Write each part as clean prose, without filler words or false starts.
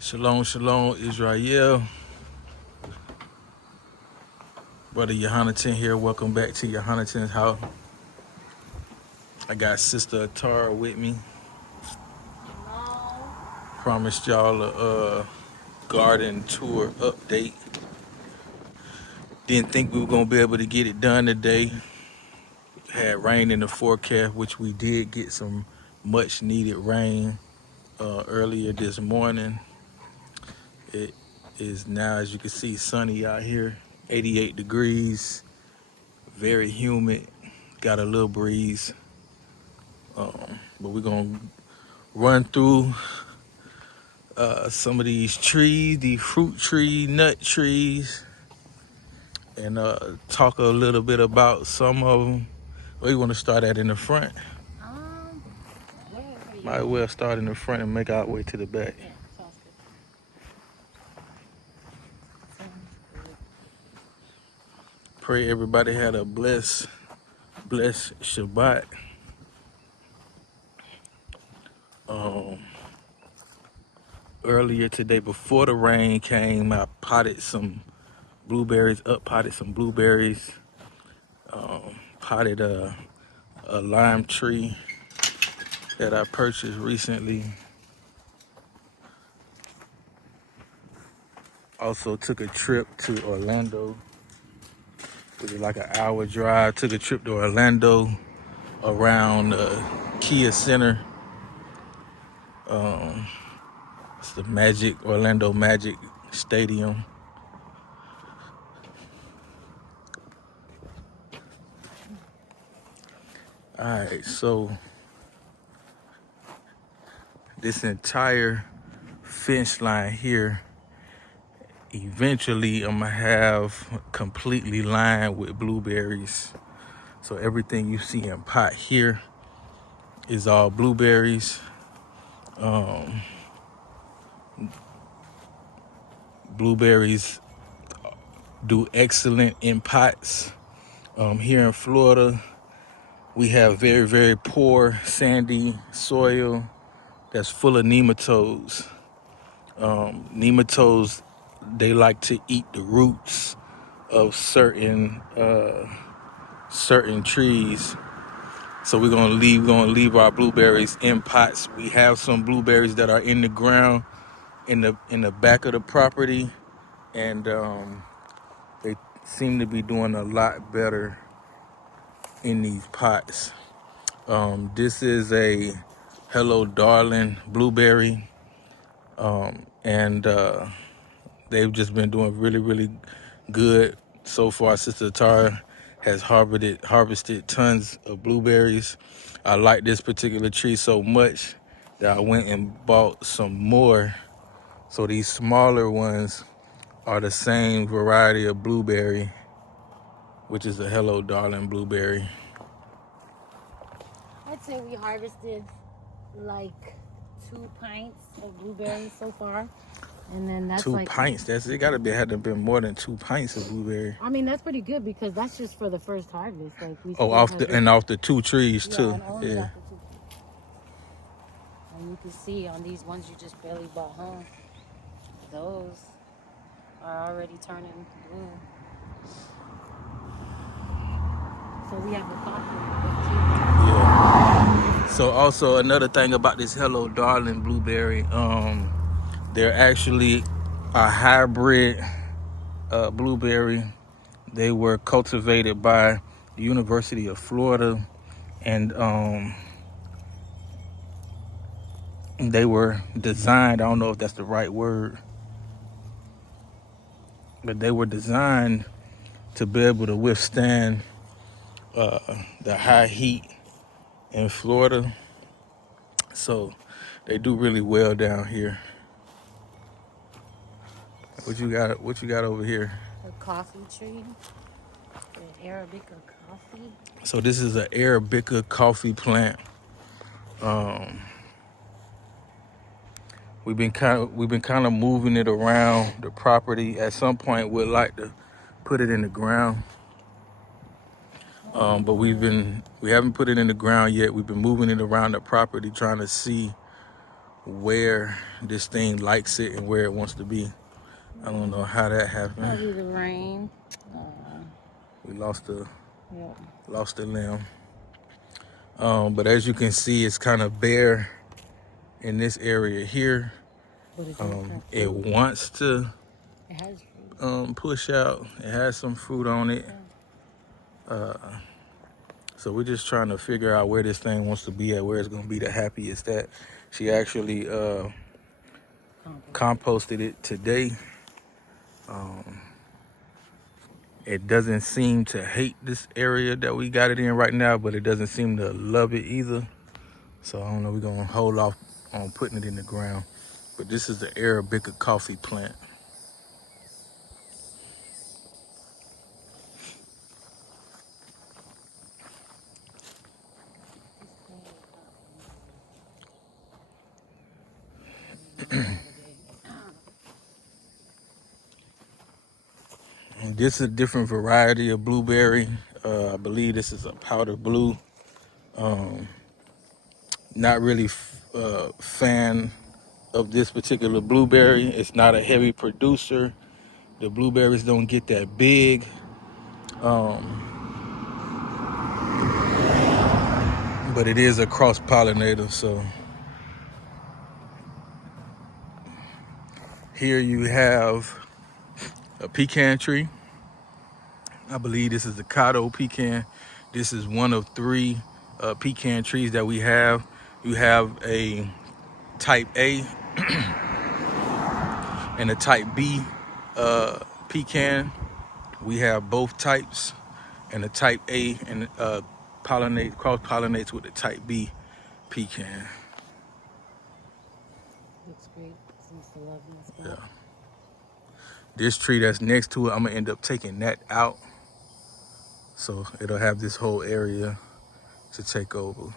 Shalom, shalom, Israel. Brother Yohanatan here. Welcome back to Yohanatan's house. I got Sister Atara with me. Hello. Promised y'all a garden tour update. Didn't think we were going to be able to get it done today. Had rain in the forecast, which we did get some much needed rain earlier this morning. It is now, as you can see, sunny out here. 88 degrees. Very humid. Got a little breeze. But we're going to run through some of these trees, these fruit trees, nut trees, and talk a little bit about some of them. We want to start at in the front. Wherever you Might as well start in the front and make our way to the back. Yeah, sounds good. Sounds good. Pray everybody had a blessed Shabbat. Earlier today, before the rain came, I potted some blueberries, potted a lime tree that I purchased recently. Also took a trip to Orlando, which is like an hour drive. Took a trip to Orlando around Kia Center. It's the Orlando Magic Stadium. All right, so this entire fence line here, eventually I'm gonna have completely lined with blueberries. So everything you see in pot here is all blueberries. Blueberries do excellent in pots. Here in Florida, we have very, very poor sandy soil that's full of nematodes. Nematodes, they like to eat the roots of certain trees. So we're gonna leave our blueberries in pots. We have some blueberries that are in the ground in the back of the property, and they seem to be doing a lot better in these pots. This is a Hello Darling blueberry, and they've just been doing really, really good so far. Sister Tara has harvested tons of blueberries. I like this particular tree so much that I went and bought some more. So these smaller ones are the same variety of blueberry, which is a Hello Darling blueberry. I'd say we harvested like 2 pints of blueberries so far. And then that's 2 like pints. It gotta be had to been more than 2 pints of blueberry. I mean that's pretty good because that's just for the first harvest. Like we Oh, still off have the this- and off the 2 trees yeah, too. and only Yeah. off the 2. And you can see on these ones you just barely bought home, those are already turning blue. So we have a thoughtful Yeah. So also another thing about this Hello Darling blueberry, they're actually a hybrid blueberry. They were cultivated by the University of Florida, and they were designed, I don't know if that's the right word, but they were designed to be able to withstand the high heat in Florida. So they do really well down here. What you got over here? A coffee tree, the Arabica coffee. So this is an Arabica coffee plant. We've been kind of moving it around the property. At some point, we'd like to put it in the ground, but we haven't put it in the ground yet. We've been moving it around the property, trying to see where this thing likes it and where it wants to be. I don't know how that happened. Probably the rain. We lost the Yep. limb. But as you can see, it's kind of bare in this area here. But it does have It fruit. wants to It has fruit. push out. It has some fruit on it. So we're just trying to figure out where this thing wants to be at, where it's going to be the happiest at. She actually composted it today. It doesn't seem to hate this area that we got it in right now, but it doesn't seem to love it either. So I don't know, we're going to hold off on putting it in the ground. But this is the Arabica coffee plant. And this is a different variety of blueberry. I believe this is a powder blue. Not really fan of this particular blueberry. It's not a heavy producer. The blueberries don't get that big. But it is a cross pollinator. So here you have a pecan tree. I believe this is the Cado pecan. This is one of 3 pecan trees that we have. You have a type A and a type B pecan. We have both types, and the type A and cross pollinates with the type B pecan. Looks great. Seems to love this spot. Yeah. This tree that's next to it, I'm gonna end up taking that out, so it'll have this whole area to take over.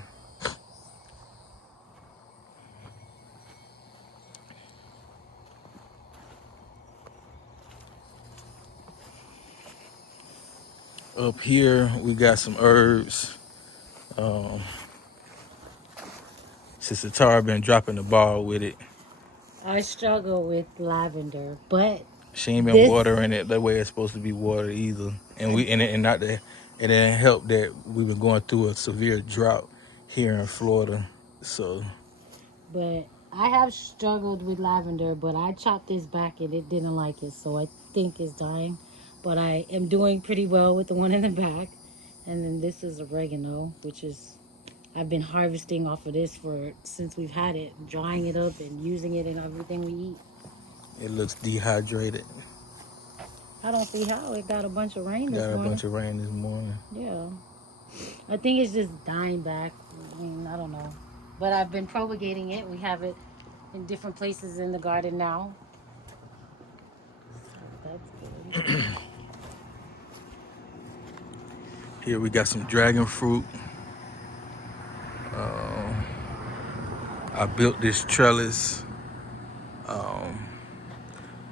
Up here, we got some herbs. Sister Tara been dropping the ball with it. I struggle with lavender, but She ain't been this watering it the way it's supposed to be watered either. And not that it didn't help that we've been going through a severe drought here in Florida. So but I have struggled with lavender, but I chopped this back and it didn't like it, so I think it's dying. But I am doing pretty well with the one in the back. And then this is oregano, which is I've been harvesting off of this since we've had it, drying it up and using it in everything we eat. it looks dehydrated. I don't see how it got a bunch of rain this Got a morning. bunch of rain this morning. Yeah. I think it's just dying back. I mean, I don't know. But I've been propagating it. We have it in different places in the garden now. So that's good. Here we got some dragon fruit. I built this trellis.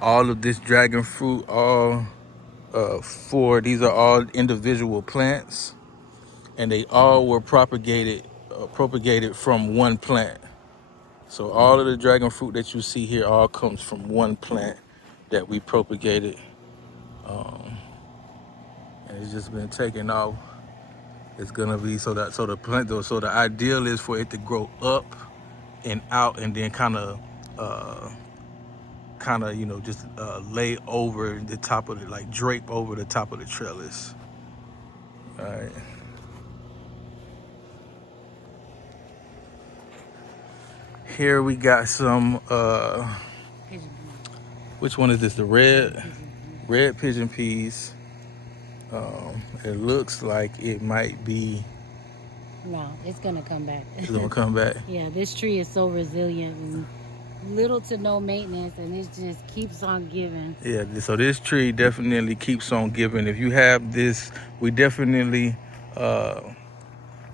All of this dragon fruit, these are all individual plants, and they all were propagated from one plant. So all of the dragon fruit that you see here all comes from one plant that we propagated, and it's just been taken off. It's gonna be so the ideal is for it to grow up and out, and then just lay over the top of it, like drape over the top of the trellis. All right. Here we got some. Which one is this? The red pigeon peas. It looks like it might be. No, it's gonna come back. It's gonna come back. Yeah, this tree is so resilient and little to no maintenance, and it just keeps on giving. Yeah, so this tree definitely keeps on giving. If you have this, we definitely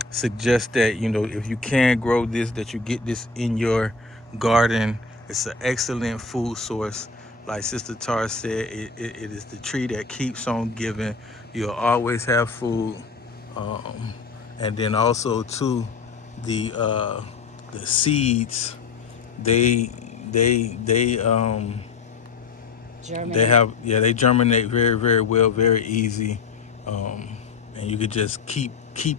suggest that, if you can grow this, that you get this in your garden. It's an excellent food source. Like Sister Tar said, it is the tree that keeps on giving. You'll always have food. And then also too, the seeds they they they Germinate. have, yeah, they germinate very, very well, very easy. um, and you could just keep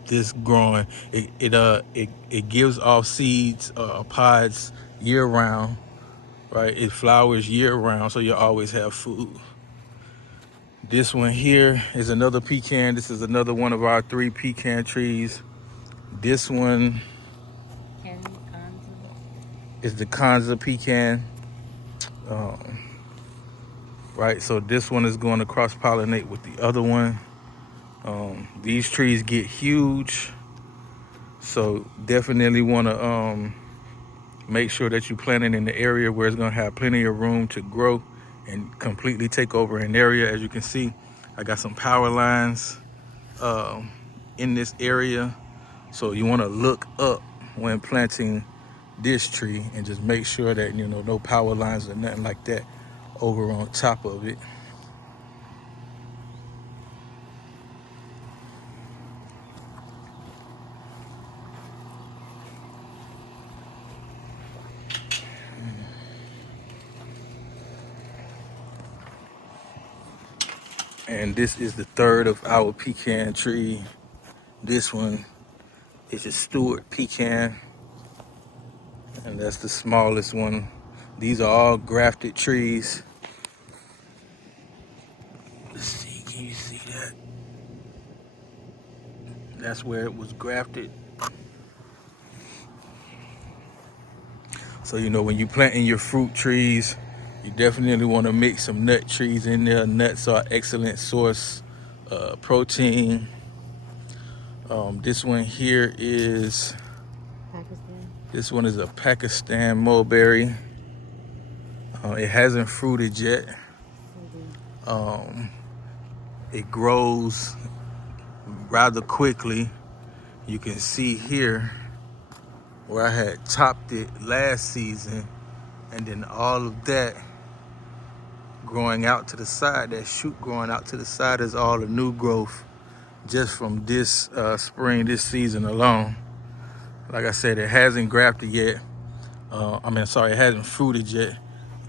this growing. It gives off seeds, pods year round, right? It flowers year round, so you always have food. This one here is another pecan. This is another one of our 3 pecan trees. This one Candy Kanza. is the Kanza pecan. Um, right, so this one is going to cross pollinate with the other one. These trees get huge, so definitely want to make sure that you plant it in the area where it's going to have plenty of room to grow and completely take over an area. As you can see, I got some power lines um, in this area, so you want to look up when planting this tree and just make sure that, you know, no power lines or nothing like that over on top of it. And this is the third of our pecan tree. This one is a Stewart pecan, and that's the smallest one. These are all grafted trees. Let's see, can you see that? That's where it was grafted. So, you know, when you planting your fruit trees, you definitely want to mix some nut trees in there. Nuts are an excellent source protein. This one here is Pakistan. this one is a Pakistan mulberry. It hasn't fruited yet. Um, it grows rather quickly. You can see here where I had topped it last season, and then all of that growing out to the side, that shoot growing out to the side, is all the new growth just from this spring, this season alone. Like I said, it hasn't grafted yet. It hasn't fruited yet.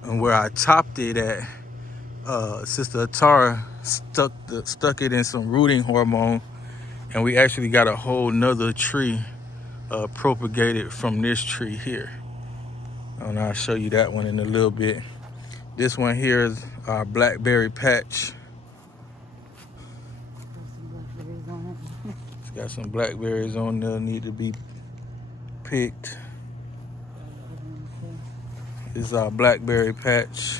And where I topped it at, Sister Atara stuck it in some rooting hormone, and we actually got a whole nother tree propagated from this tree here. And I'll show you that one in a little bit. This one here is our blackberry patch. It's got some blackberries on there, need to be picked. This is our blackberry patch.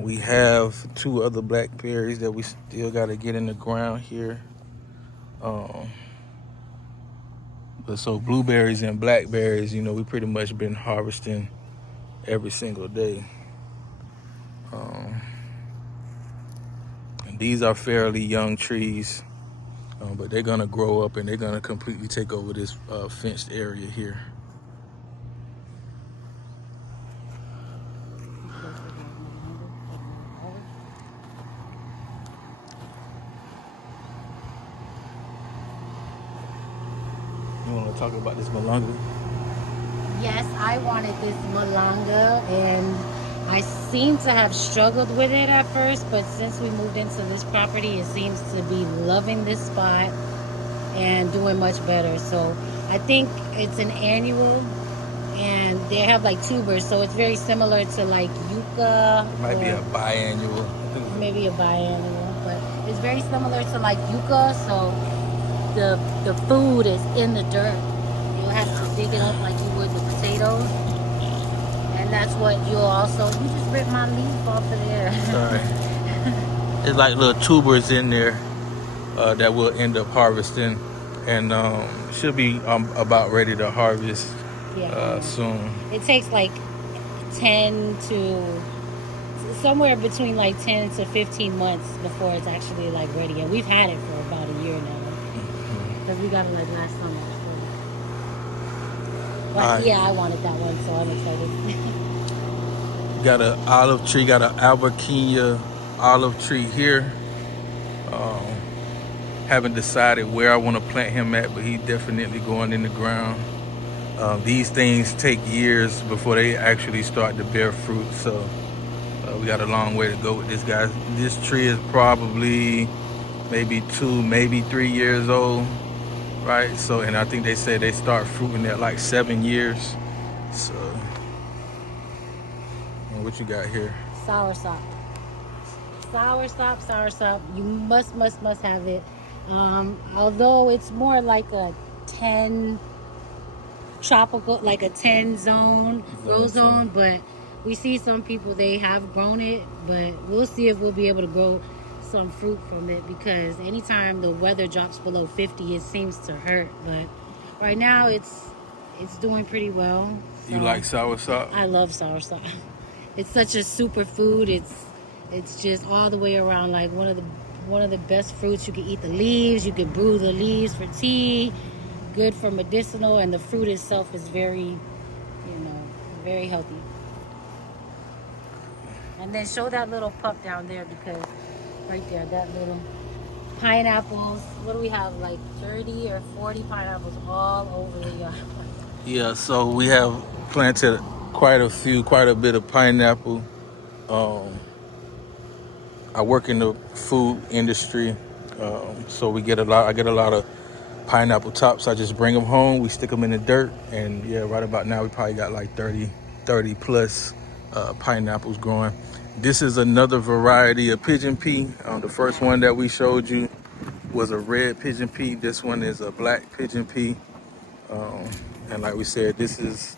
We have 2 other blackberries that we still got to get in the ground here. But so blueberries and blackberries, you know, we pretty much been harvesting every single day. And these are fairly young trees, but they're gonna grow up and they're gonna completely take over this fenced area here. You want to talk about this malanga? Yes, I wanted this malanga, and I seem to have struggled with it at first, but since we moved into this property, it seems to be loving this spot and doing much better. So I think it's an annual, and they have like tubers, so it's very similar to like yucca. It might be a biannual. Maybe a biannual, but it's very similar to like yucca. So the food is in the dirt. You'll have to dig it up like you would the potatoes, and that's what you'll also. You just ripped my leaf off of there. Sorry. It's like little tubers in there that we'll end up harvesting, and should be about ready to harvest soon. It takes like 10 to somewhere between like 10 to 15 months before it's actually like ready. And we've had it for about a year now because we got it like last summer. But yeah, I wanted that one, so I'm excited. Got an olive tree, got an Albertina olive tree here. Haven't decided where I want to plant him at, but he's definitely going in the ground. These things take years before they actually start to bear fruit. So we got a long way to go with this, guys. This tree is probably maybe 2, maybe 3 years old, right? So, and I think they say they start fruiting at like 7 years. So, and what you got here? Soursop. Soursop. You must have it. Although it's more like a 10 tropical, like a 10 zone grow zone, but we see some people, they have grown it, but we'll see if we'll be able to grow some fruit from it, because anytime the weather drops below 50, it seems to hurt. But right now it's doing pretty well. You So like soursop? I love soursop. It's such a super food. It's just all the way around like one of the best fruits. You can eat the leaves, you can brew the leaves for tea, good for medicinal, and the fruit itself is very, very healthy. And then show that little pup down there, because right there, that little pineapples. What do we have? Like 30 or 40 pineapples all over the yard. Yeah, so we have planted quite a bit of pineapple. Um, I work in the food industry, so we get a lot. I get a lot of pineapple tops. I just bring them home. We stick them in the dirt, and yeah, right about now we probably got like 30 plus pineapples growing. This is another variety of pigeon pea. The first one that we showed you was a red pigeon pea. This one is a black pigeon pea, um, and like we said, this is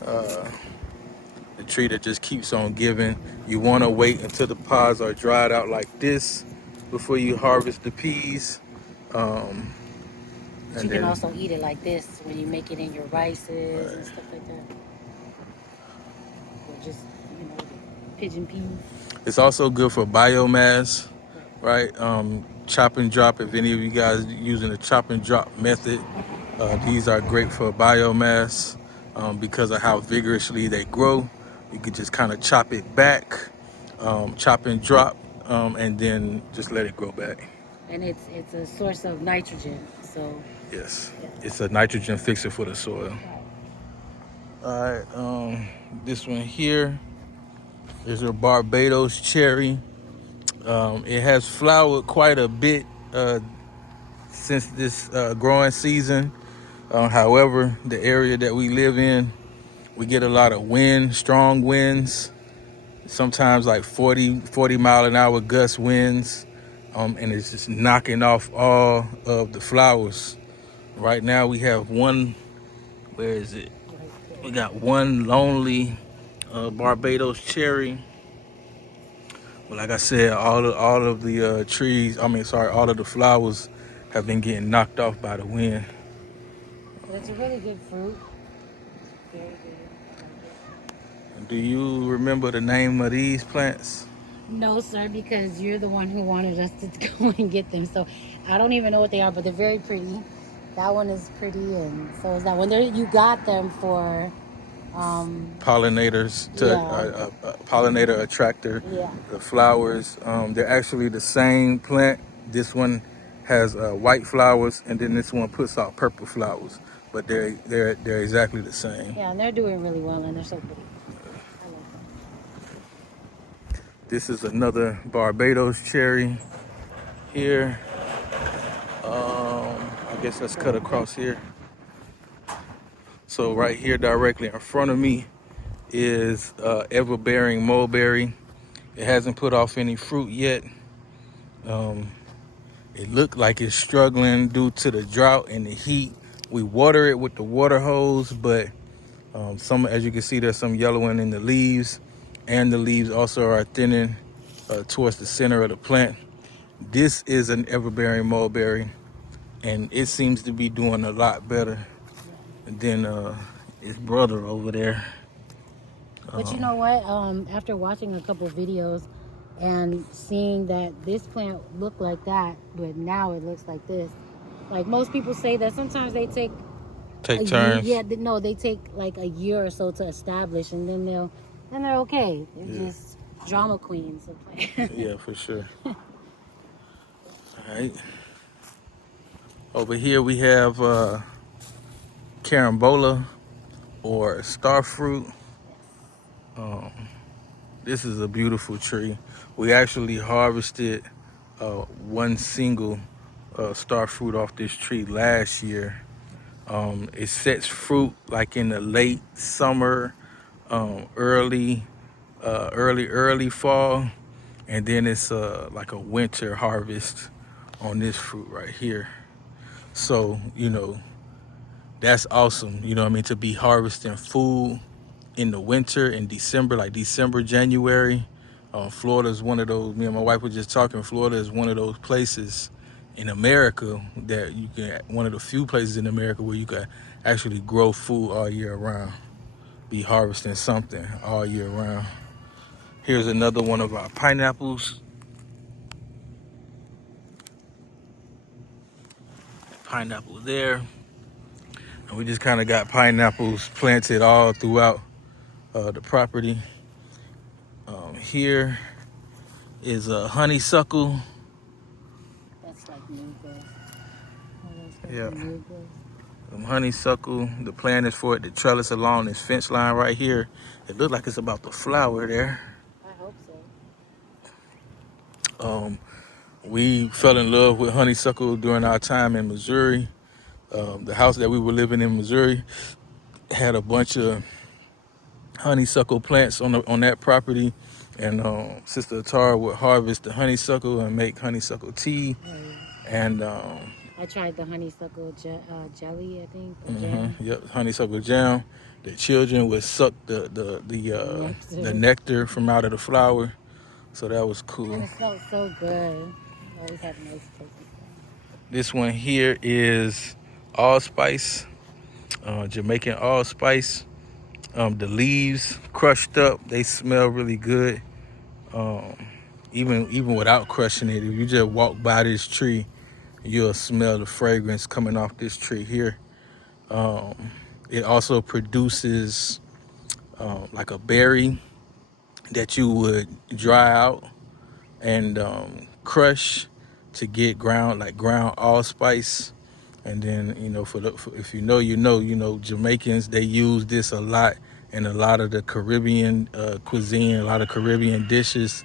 the tree that just keeps on giving. You want to wait until the pods are dried out like this before you harvest the peas. Um, But you and can then also eat it like this when you make it in your rices and right. stuff like that. Or just, you know, pigeon peas. It's also good for biomass, Right. right? Chop and drop. If any of you guys using the chop and drop method, these are great for biomass because of how vigorously they grow. You could just kind of chop it back, chop and drop, and then just let it grow back. And it's a source of nitrogen. So Yes, yeah. it's a nitrogen fixer for the soil. Right. All right, this one here is a Barbados cherry. It has flowered quite a bit since this growing season. However, the area that we live in, we get a lot of wind, strong winds, sometimes like 40 mile an hour gust winds, and it's just knocking off all of the flowers. Right now we have one, where is it? Right We there. got one lonely Barbados cherry. But like I said, all of the trees, all of the flowers have been getting knocked off by the wind. But it's a really good fruit. Very good. I like it. Do you remember the name of these plants? No, sir, because you're the one who wanted us to go and get them. So I don't even know what they are, but they're very pretty. That one is pretty, and so is that one. There, you got them for, Pollinators to yeah, pollinator attractor. yeah. The flowers, they're actually the same plant. This one has white flowers, and then this one puts out purple flowers. But they're exactly the same. Yeah, and they're doing really well, and they're so pretty. I like them. This is another Barbados cherry here. I guess let's cut across here. So right here, directly in front of me, is ever-bearing mulberry. It hasn't put off any fruit yet. Um, it looked like it's struggling due to the drought and the heat. We water it with the water hose, but as you can see, there's some yellowing in the leaves, and the leaves also are thinning towards the center of the plant. This is an ever-bearing mulberry, and it seems to be doing a lot better Yeah. than his brother over there. But you know what? After watching a couple videos and seeing that this plant looked like that, but now it looks like this. Like most people say that sometimes they take a Take year. turns. Yeah, no, they take like a year or so to establish, and then they're okay. They're Yeah, just drama queens of plants. yeah, for sure. All right. Over here we have carambola. or star fruit. Yes. This is a beautiful tree. We actually harvested one single star fruit off this tree last year. It sets fruit like in the late summer, early, early fall, and then it's like a winter harvest on this fruit right here. So that's awesome. You know what I mean, to be harvesting food in the winter in December, like December, January. Florida is one of those. Me and my wife were just talking. Florida is one of those places in America that you can. One of the few places in America where you can actually grow food all year round. Be harvesting something all year round. Here's another one of our pineapples. Pineapple there, and we just kind of got pineapples planted all throughout the property. Here is a honeysuckle. That's like new growth. Oh, that's like Yeah. new growth. Honeysuckle. The plan is for it to trellis along this fence line right here. It looks like it's about to flower there. I hope so. We fell in love with honeysuckle during our time in Missouri. The house that we were living in Missouri had a bunch of honeysuckle plants on that property, and Sister Tara would harvest the honeysuckle and make honeysuckle tea. Oh, yeah. And I tried the honeysuckle jelly, I think, or jam. yep, honeysuckle jam. The children would suck the nectar from out of the flower, so that was cool. And it smelled so good. Always had a nice tasting smell. This one here is allspice, Jamaican allspice. The leaves crushed up, they smell really good. Even without crushing it, if you just walk by this tree, you'll smell the fragrance coming off this tree here. It also produces like a berry that you would dry out and crush to get ground allspice. And then if Jamaicans, they use this a lot in a lot of the Caribbean cuisine. A lot of Caribbean dishes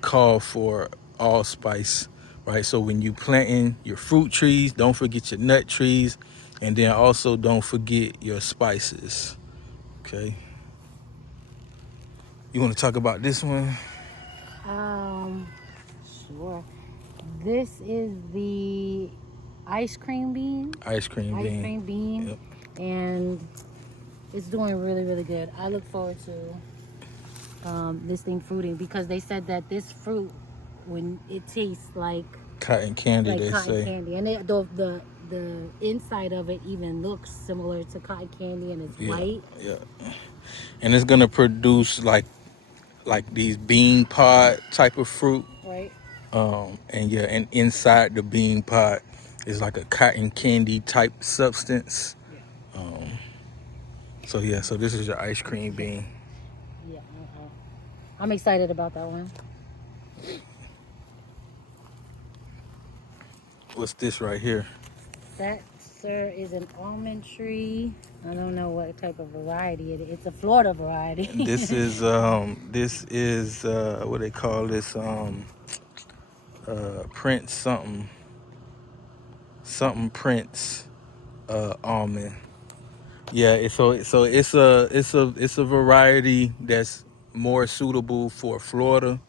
call for allspice, right? So when you planting your fruit trees, don't forget your nut trees, and then also don't forget your spices. Okay. You want to talk about this one? Sure. This is the ice cream bean. Ice cream bean. Yep. And it's doing really, really good. I look forward to this thing fruiting, because they said that this fruit, when it tastes like Cotton candy, like they cotton say. candy, and the inside of it even looks similar to cotton candy, and it's white. Yeah. And it's gonna produce like these bean pod type of fruit. Right. And inside the bean pod is like a cotton candy type substance. Yeah. So this is your ice cream bean. Yeah. I'm excited about that one. What's this right here? That, sir, is an almond tree. I don't know what type of variety it is. It's a Florida variety. This is what they call this, Prince something Prince almond. Yeah, so it's a variety that's more suitable for Florida.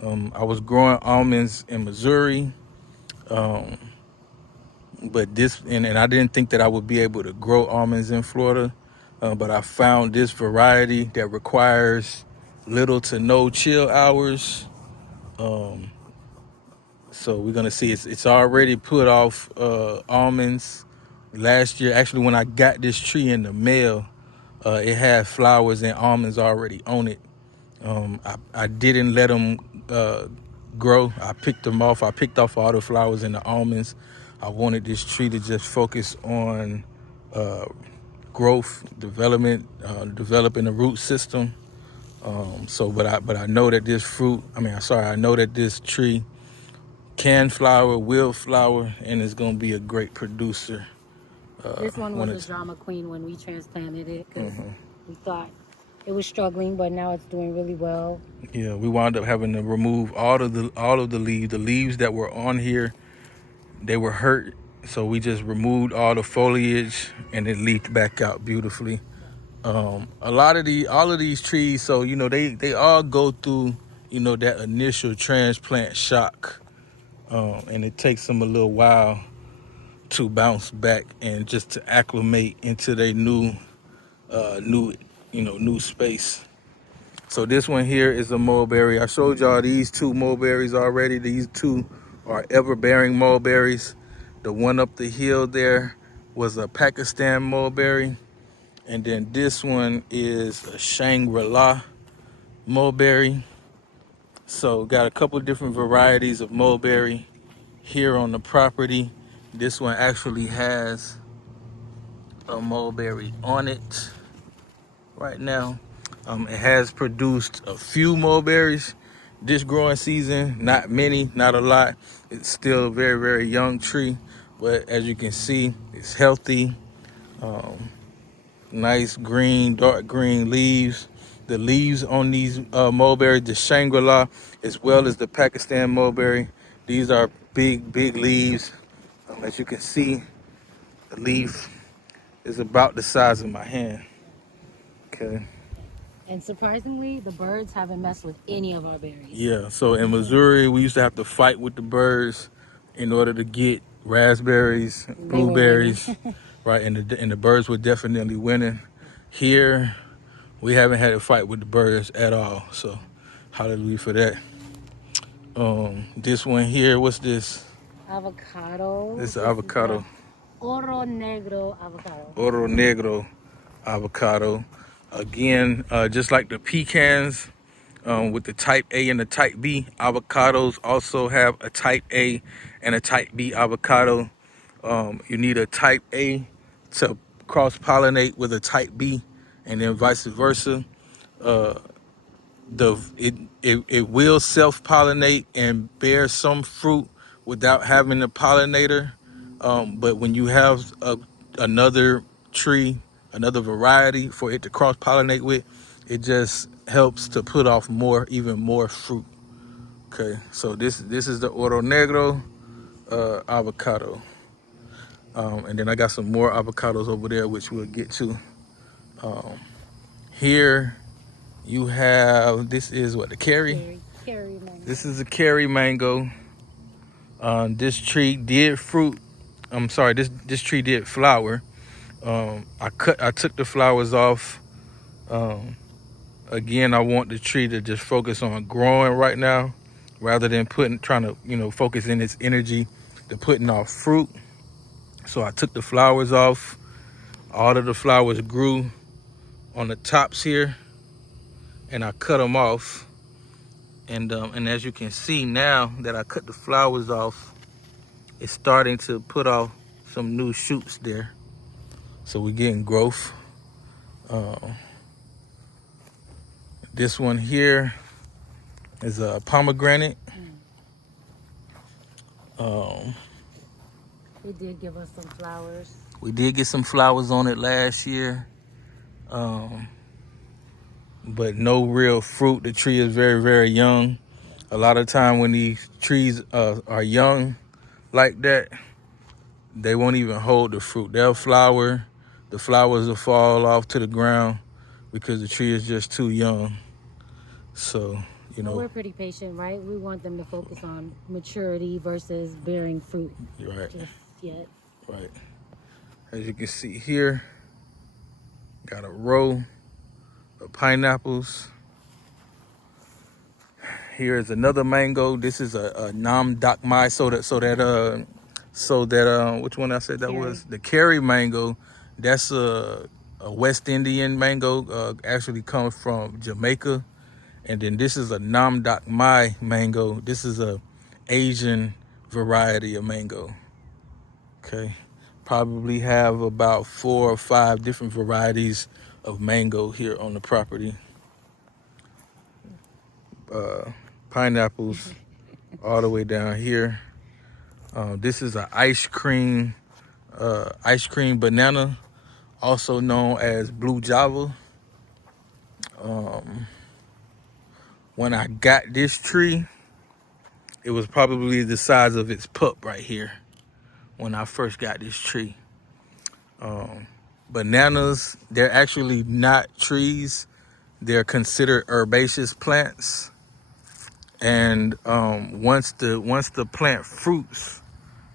I was growing almonds in Missouri, but and I didn't think that I would be able to grow almonds in Florida, but I found this variety that requires little to no chill hours. So we're gonna see. It's already put off almonds. Last year, actually, when I got this tree in the mail, it had flowers and almonds already on it. I didn't let them grow. I picked them off. I picked off all the flowers and the almonds. I wanted this tree to just focus on growth, development, developing the root system. But I know that I know that this tree can flower, will flower, and is gonna be a great producer This one when was a it's drama queen when we transplanted it because we thought it was struggling, but now it's doing really well. yeah, we wound up having to remove all of the leaves. The leaves that were on here, they were hurt, so we just removed all the foliage and it leafed back out beautifully. All of these trees, so they all go through that initial transplant shock, and it takes them a little while to bounce back and just to acclimate into their new space. So this one here is a mulberry. I showed y'all these two mulberries already. These two are ever-bearing mulberries. The one up the hill there was a Pakistan mulberry. And then this one is a Shangri-La mulberry. So got a couple different varieties of mulberry here on the property. This one actually has a mulberry on it right now. It has produced a few mulberries this growing season, not many, not a lot. It's still a very, very young tree, but as you can see, it's healthy. Nice green, dark green leaves. The leaves on these mulberries, the Shangri-La, as well as the Pakistan mulberry, these are big, big leaves. As you can see, the leaf is about the size of my hand. Okay. And surprisingly, the birds haven't messed with any of our berries. Yeah, so in Missouri, we used to have to fight with the birds in order to get raspberries, They were winning. blueberries, right? And the birds were definitely winning. Here, we haven't had a fight with the birds at all. So, hallelujah for that. This one here, what's this? Avocado. This is This is the avocado, Oro Negro avocado. Oro Negro avocado. Again, just like the pecans, with the type A and the type B, avocados also have a type A and a type B avocado. You need a type A to cross-pollinate with a type B, and then vice versa. It will self-pollinate and bear some fruit without having a pollinator. But when you have another tree, another variety for it to cross-pollinate with, it just helps to put off even more fruit. Okay, so this is the Oro Negro avocado. And then I got some more avocados over there, which we'll get to. Here you have, this is what, the cherry? Cherry mango. This is a cherry mango. This tree did fruit. I'm sorry, this tree did flower. I took the flowers off. Um, Again, I want the tree to just focus on growing right now, rather than trying to focus in its energy to putting off fruit. So I took the flowers off. All of the flowers grew on the tops here, and I cut them off. And as you can see now that I cut the flowers off, it's starting to put off some new shoots there. So we're getting growth. This one here is a pomegranate. It did give us some flowers. We did get some flowers on it last year, but no real fruit. The tree is very, very young. A lot of time when these trees are young like that, they won't even hold the fruit. They'll flower. The flowers will fall off to the ground because the tree is just too young. So, Well, we're pretty patient, right? We want them to focus on maturity versus bearing fruit. Right. Just yet. Right. As you can see here, got a row of pineapples. Here is another mango. This is a Nam Dak Mai. So that which one I said that was? The Kerry mango. That's a West Indian mango. Actually comes from Jamaica. And then this is a Nam Dak Mai mango. This is a Asian variety of mango. Okay. Probably have about 4 or 5 different varieties of mango here on the property. Pineapples all the way down here. This is an ice cream ice cream banana, also known as blue java. When I got this tree, it was probably the size of its pup right here when I first got this tree. Bananas, they're actually not trees. They're considered herbaceous plants. And once the plant fruits,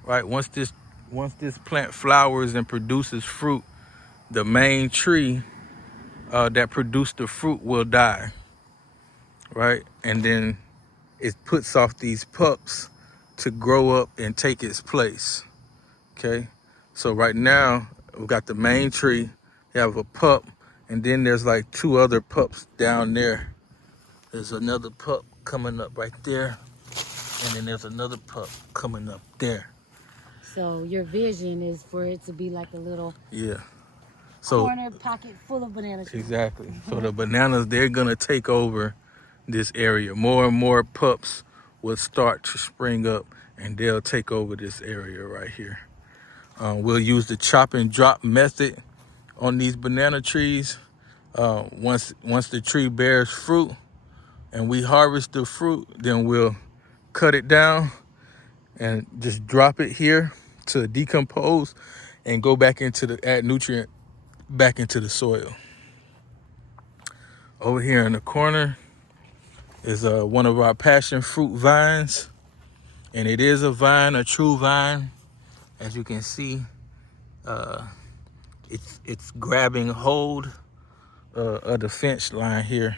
right? Once this plant flowers and produces fruit, the main tree that produced the fruit will die, right? And then it puts off these pups to grow up and take its place. Okay, so right now we've got the main tree, you have a pup, and then there's like two other pups down there. There's another pup coming up right there, and then there's another pup coming up there. So your vision is for it to be like a little Yeah. So corner pocket full of banana trees. exactly. So the bananas, they're gonna take over this area. More and more pups will start to spring up, and they'll take over this area right here. We'll use the chop and drop method on these banana trees. Once the tree bears fruit and we harvest the fruit, then we'll cut it down and just drop it here to decompose and go back into the add nutrient back into the soil. Over here in the corner is one of our passion fruit vines, and it is a vine, a true vine. As you can see, it's grabbing hold of the fence line here,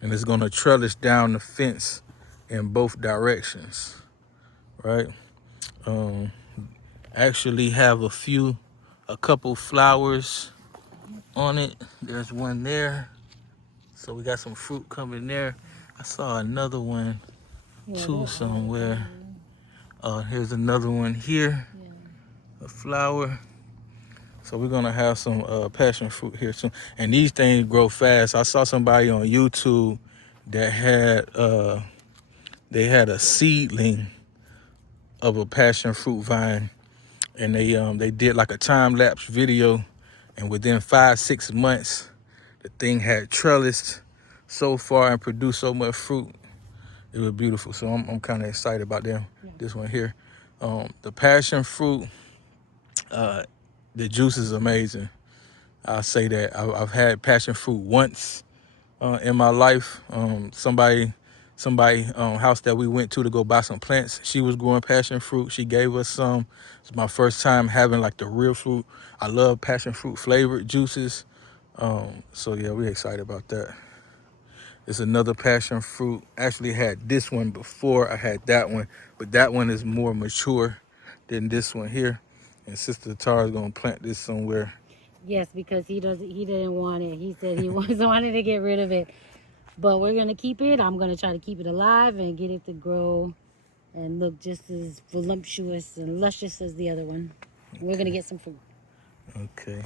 and it's gonna trellis down the fence in both directions, right? Actually have a couple flowers on it. There's one there, so we got some fruit coming there. I saw another one too somewhere. Here's another one here, a flower. So we're gonna have some passion fruit here soon, and these things grow fast. I saw somebody on YouTube that had a seedling of a passion fruit vine, and they did like a time lapse video, and within 5-6 months, the thing had trellised so far and produced so much fruit. It was beautiful. So I'm kind of excited about them. Yeah. This one here, the passion fruit, the juice is amazing. I'll say that. I've had passion fruit once in my life. Somebody house that we went to go buy some plants. She was growing passion fruit. She gave us some. It's my first time having like the real fruit. I love passion fruit flavored juices. So yeah, we're excited about that. It's another passion fruit. Actually had this one before I had that one, but that one is more mature than this one here. And Sister Tara is gonna plant this somewhere. Yes, because he didn't want it. He said he wanted to get rid of it. But we're gonna keep it. I'm gonna try to keep it alive and get it to grow and look just as voluptuous and luscious as the other one. We're gonna get some fruit. Okay.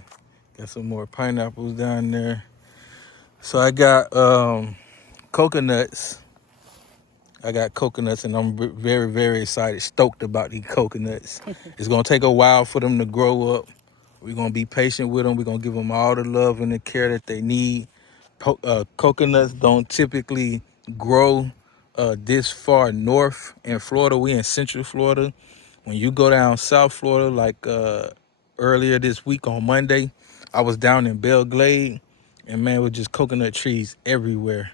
Got some more pineapples down there. So I got coconuts. I got coconuts, and I'm very, very excited, stoked about these coconuts. It's gonna take a while for them to grow up. We're gonna be patient with them. We're gonna give them all the love and the care that they need. Coconuts don't typically grow this far north in Florida. We in Central Florida. When you go down South Florida, like earlier this week on Monday, I was down in Belle Glade, and man, with just coconut trees everywhere.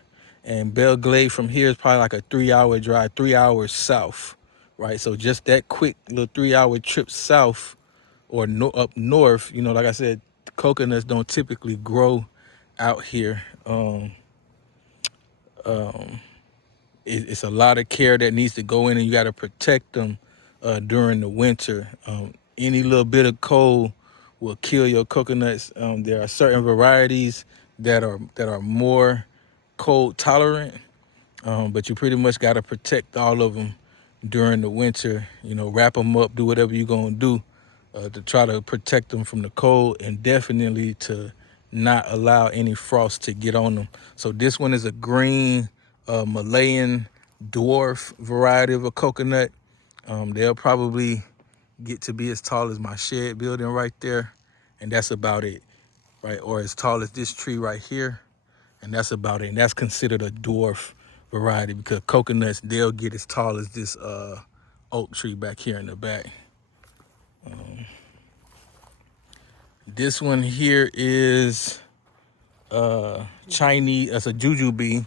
And Belle Glade from here is probably like a 3-hour drive, 3 hours south, right? So just that quick little 3-hour trip south or up north, like I said, coconuts don't typically grow out here. It's a lot of care that needs to go in, and you got to protect them during the winter. Any little bit of cold will kill your coconuts. There are certain varieties that are more cold tolerant, but you pretty much got to protect all of them during the winter. Wrap them up, do whatever you're gonna do to try to protect them from the cold, and definitely to not allow any frost to get on them. So this one is a green Malayan dwarf variety of a coconut. They'll probably get to be as tall as my shed building right there, and that's about it, right? Or as tall as this tree right here, and that's about it. And that's considered a dwarf variety because coconuts, they'll get as tall as this oak tree back here in the back. This one here is Chinese, that's a jujube,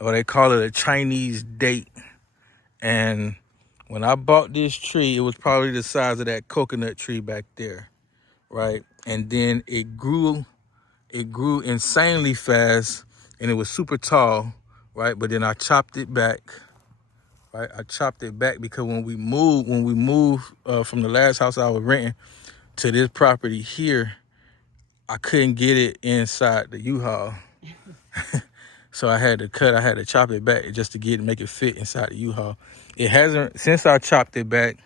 or they call it a Chinese date. And when I bought this tree, it was probably the size of that coconut tree back there, right? And then it grew insanely fast, and it was super tall, right? But then I chopped it back, right? I chopped it back because when we moved from the last house I was renting to this property here, I couldn't get it inside the U-Haul. So I had to chop it back just to make it fit inside the U-Haul. It hasn't, since I chopped it back,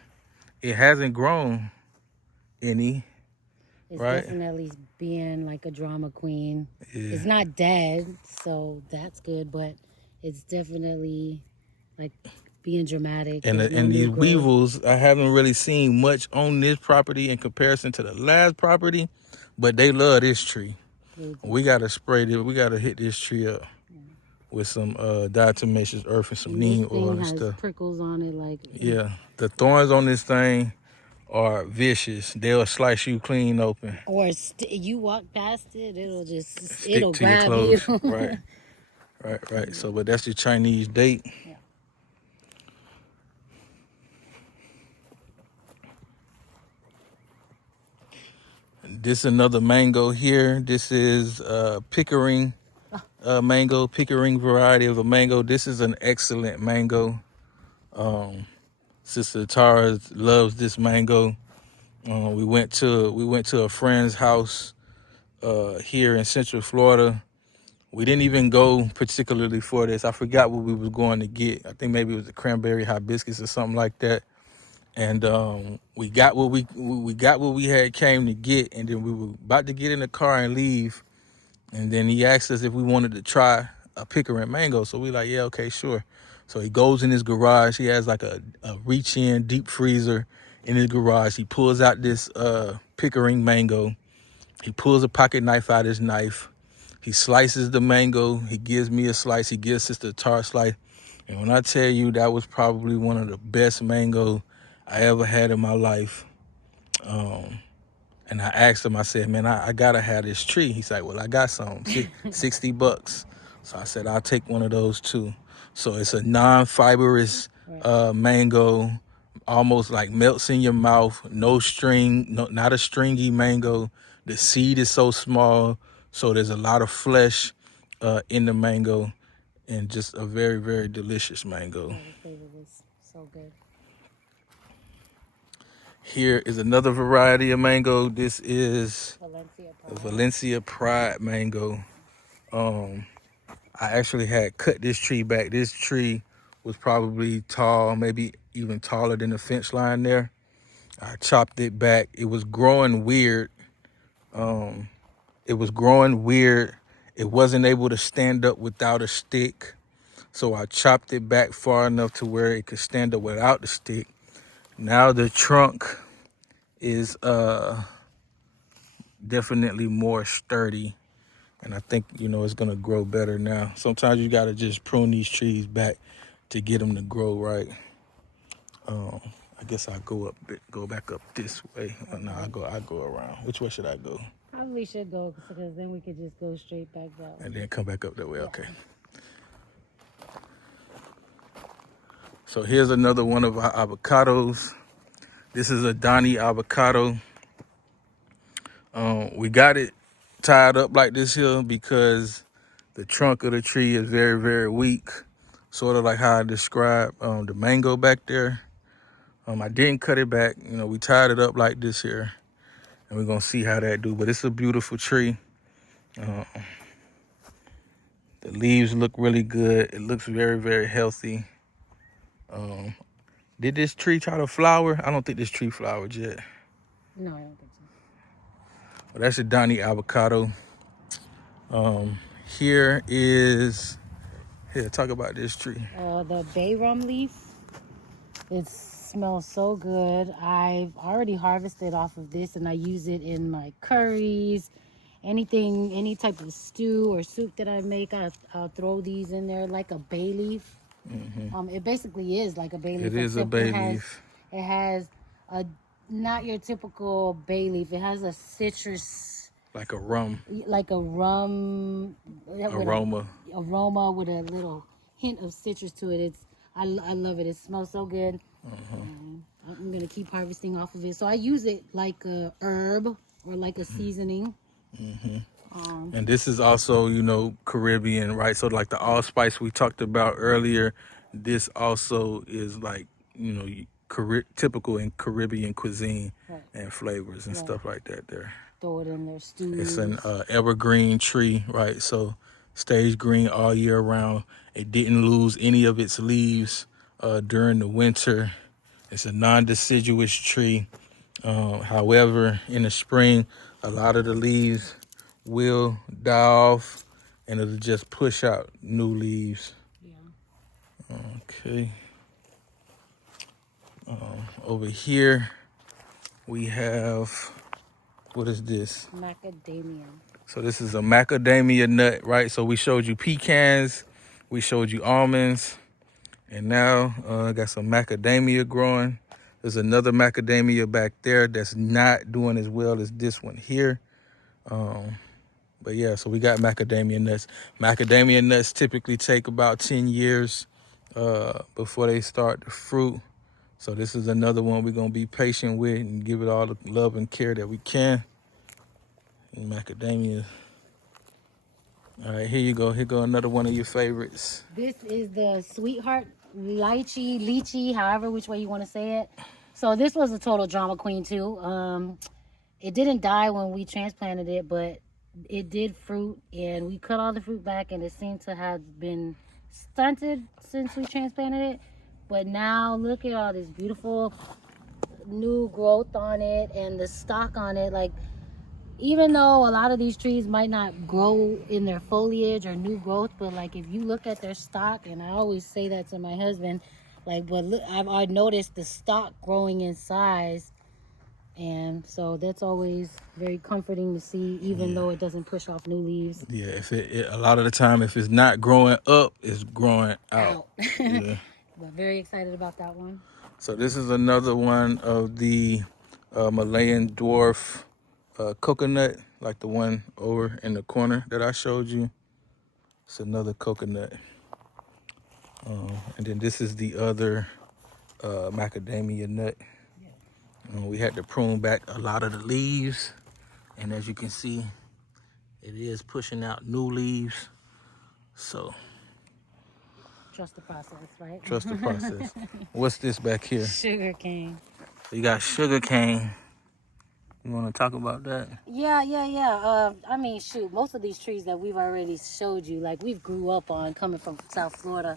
it hasn't grown any, It's right? definitely being like a drama queen. Yeah. It's not dead, so that's good, but it's definitely like being dramatic. And There's no these new growth. weevils, I haven't really seen much on this property in comparison to the last property, but they love this tree. We gotta spray this. We gotta hit this tree up with some diatomaceous earth and some And neem this oil thing and has stuff. prickles on it, like Yeah, the thorns on this thing are vicious. They'll slice you clean open. or you walk past it, Stick it'll to your grab you. clothes. Right. So, but that's the Chinese date. Yeah. This another mango here. This is Pickering mango, Pickering variety of a mango. This is an excellent mango. Sister Tara loves this mango. We went to a friend's house here in Central Florida. We didn't even go particularly for this. I forgot what we was going to get. I think maybe it was a cranberry hibiscus or something like that. And we got what we had came to get, and then we were about to get in the car and leave. And then he asked us if we wanted to try a Pickering mango. So we like, yeah, okay, sure. So he goes in his garage. He has like a reach-in deep freezer in his garage. He pulls out this Pickering mango. He pulls a pocket knife out his knife. He slices the mango. He gives me a slice. He gives Sister Tar a slice. And when I tell you that was probably one of the best mango I ever had in my life. And I asked him, I said, man, I gotta have this tree. He's like, well, I got some, $60. So I said, I'll take one of those too. So it's a non-fibrous mango, almost like melts in your mouth, no string, not a stringy mango. The seed is so small, so there's a lot of flesh in the mango, and just a very, very delicious mango. The flavor was so good. Here is another variety of mango. This is Valencia Pride mango. I actually had cut this tree back. This tree was probably tall, maybe even taller than the fence line there. I chopped it back. It was growing weird. It wasn't able to stand up without a stick. So I chopped it back far enough to where it could stand up without the stick. Now the trunk is definitely more sturdy, and I think it's gonna grow better now. Sometimes you gotta just prune these trees back to get them to grow right. I guess I'll go back up this way. No, I go around. Which way should I go? Probably should go because then we could just go straight back that way. And then come back up that way. Yeah. Okay. So here's another one of our avocados. This is a Donny avocado. We got it tied up like this here because the trunk of the tree is very, very weak. Sort of like how I described the mango back there. I didn't cut it back. We tied it up like this here. And we're going to see how that do. But it's a beautiful tree. The leaves look really good. It looks very, very healthy. Did this tree try to flower? I don't think this tree flowered yet. No, I don't think so. Well, that's a Donny avocado. Here, talk about this tree. The bay rum leaf. It's smells so good. I've already harvested off of this and I use it in my curries, anything, any type of stew or soup that I make. I'll throw these in there like a bay leaf. It basically is like a bay It leaf, is a except bay leaf. it has a not your typical bay leaf. It has a citrus, Like a rum like a rum with a aroma. aroma with a little hint of citrus to it. I love it. It smells so good. I'm gonna keep harvesting off of it. So I use it like a herb or like a seasoning. And this is also, you know, Caribbean, right? So like the allspice we talked about earlier, this also is like, you know, typical in Caribbean cuisine Right, and flavors and right. stuff like that there. Throw it in their It's an stews. evergreen tree, right? So stays green all year round. It didn't lose any of its leaves during the winter. It's a non-deciduous tree. However, in the spring, a lot of the leaves will die off and it'll just push out new leaves. Yeah. Okay. Over here, we have, what is this? Macadamia. So this is a macadamia nut, right? So we showed you pecans, we showed you almonds, and now I got some macadamia growing. There's another macadamia back there that's not doing as well as this one here. But yeah, so we got macadamia nuts. Macadamia nuts typically take about 10 years before they start to fruit. So this is another one we're gonna be patient with and give it all the love and care that we can. And macadamia. All right, here you go. Here go another one of your favorites. This is the sweetheart lychee, however which way you want to say it. So this was a total drama queen too. It didn't die when we transplanted it, but it did fruit, and we cut all the fruit back, and it seemed to have been stunted since we transplanted it. But now look at all this beautiful new growth on it and the stock on it. Like, even though a lot of these trees might not grow in their foliage or new growth, but like if you look at their stock, and I always say that to my husband, like, but look, I've noticed the stock growing in size, and so that's always very comforting to see, even though it doesn't push off new leaves. Yeah, if a lot of the time, if it's not growing up, it's growing out. Yeah. But very excited about that one. So this is another one of the Malayan dwarf coconut, like the one over in the corner that I showed you. It's another coconut. And then this is the other macadamia nut. We had to prune back a lot of the leaves. And as you can see, it is pushing out new leaves. So Trust the process, right? trust the process. What's this back here? Sugar cane. So you got sugar cane. You want to talk about that? Yeah. I mean, shoot, most of these trees that we've already showed you, like we've grew up on coming from South Florida.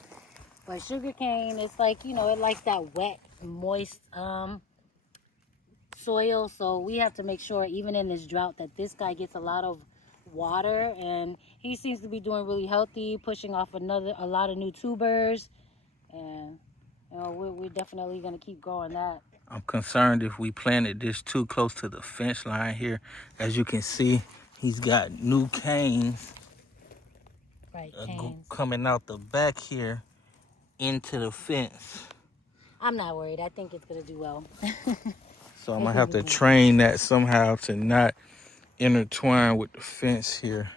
But sugar cane, it's like, you know, it likes that wet, moist soil. So we have to make sure, even in this drought, that this guy gets a lot of water, and he seems to be doing really healthy, pushing off a lot of new tubers, and you know, we're definitely going to keep growing that. I'm concerned if we planted this too close to the fence line here. As you can see, he's got new canes, Right, canes. coming out the back here into the fence. I'm not worried. I think it's going to do well. So I'm going to have to train that somehow to not intertwine with the fence here.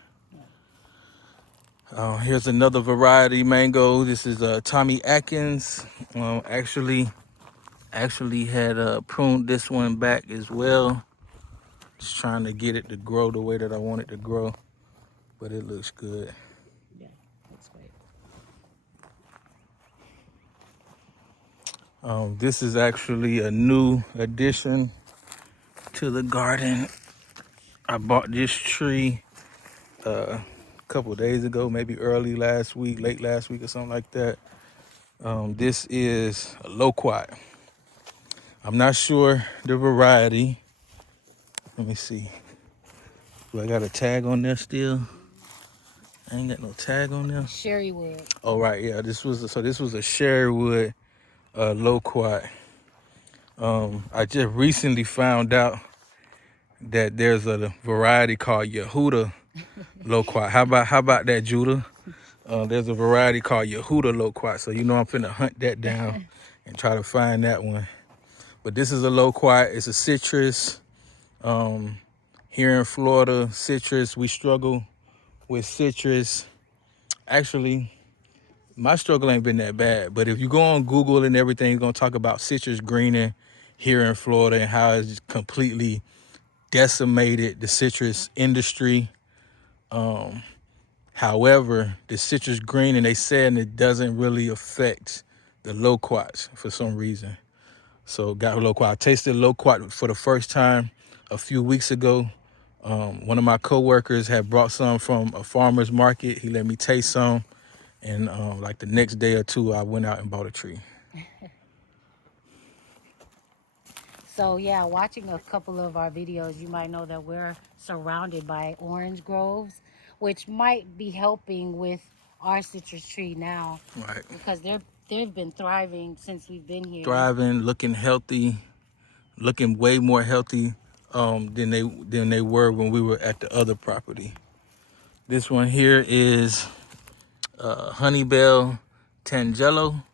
Here's another variety mango. This is Tommy Atkins. Actually had pruned this one back as well. Just trying to get it to grow the way that I want it to grow, but it looks good. Yeah, that's great. This is actually a new addition to the garden. I bought this tree a couple days ago, maybe early last week, late last week or something like that. This is a loquat. I'm not sure the variety. Let me see. Do I got a tag on there still? I ain't got no tag on there. Sherry wood. Oh right, yeah. This was a sherrywood loquat. I just recently found out that there's a variety called Yehuda loquat. How about that, Judah? There's a variety called Yehuda loquat. So you know I'm finna hunt that down and try to find that one. But this is a loquat. It's a citrus. Here in Florida, citrus, we struggle with citrus. Actually, my struggle ain't been that bad. But if you go on Google and everything, you're gonna talk about citrus greening here in Florida and how it's completely decimated the citrus industry. However, the citrus greening, they said it doesn't really affect the loquats for some reason. So got loquat. I tasted loquat for the first time a few weeks ago. One of my coworkers had brought some from a farmer's market. He let me taste some. And like the next day or two, I went out and bought a tree. So yeah, watching a couple of our videos, you might know that we're surrounded by orange groves, which might be helping with our citrus tree now. Right. Because they've been thriving since we've been here. Thriving, looking healthy, looking way more healthy than they were when we were at the other property. This one here is Honeybell Tangelo.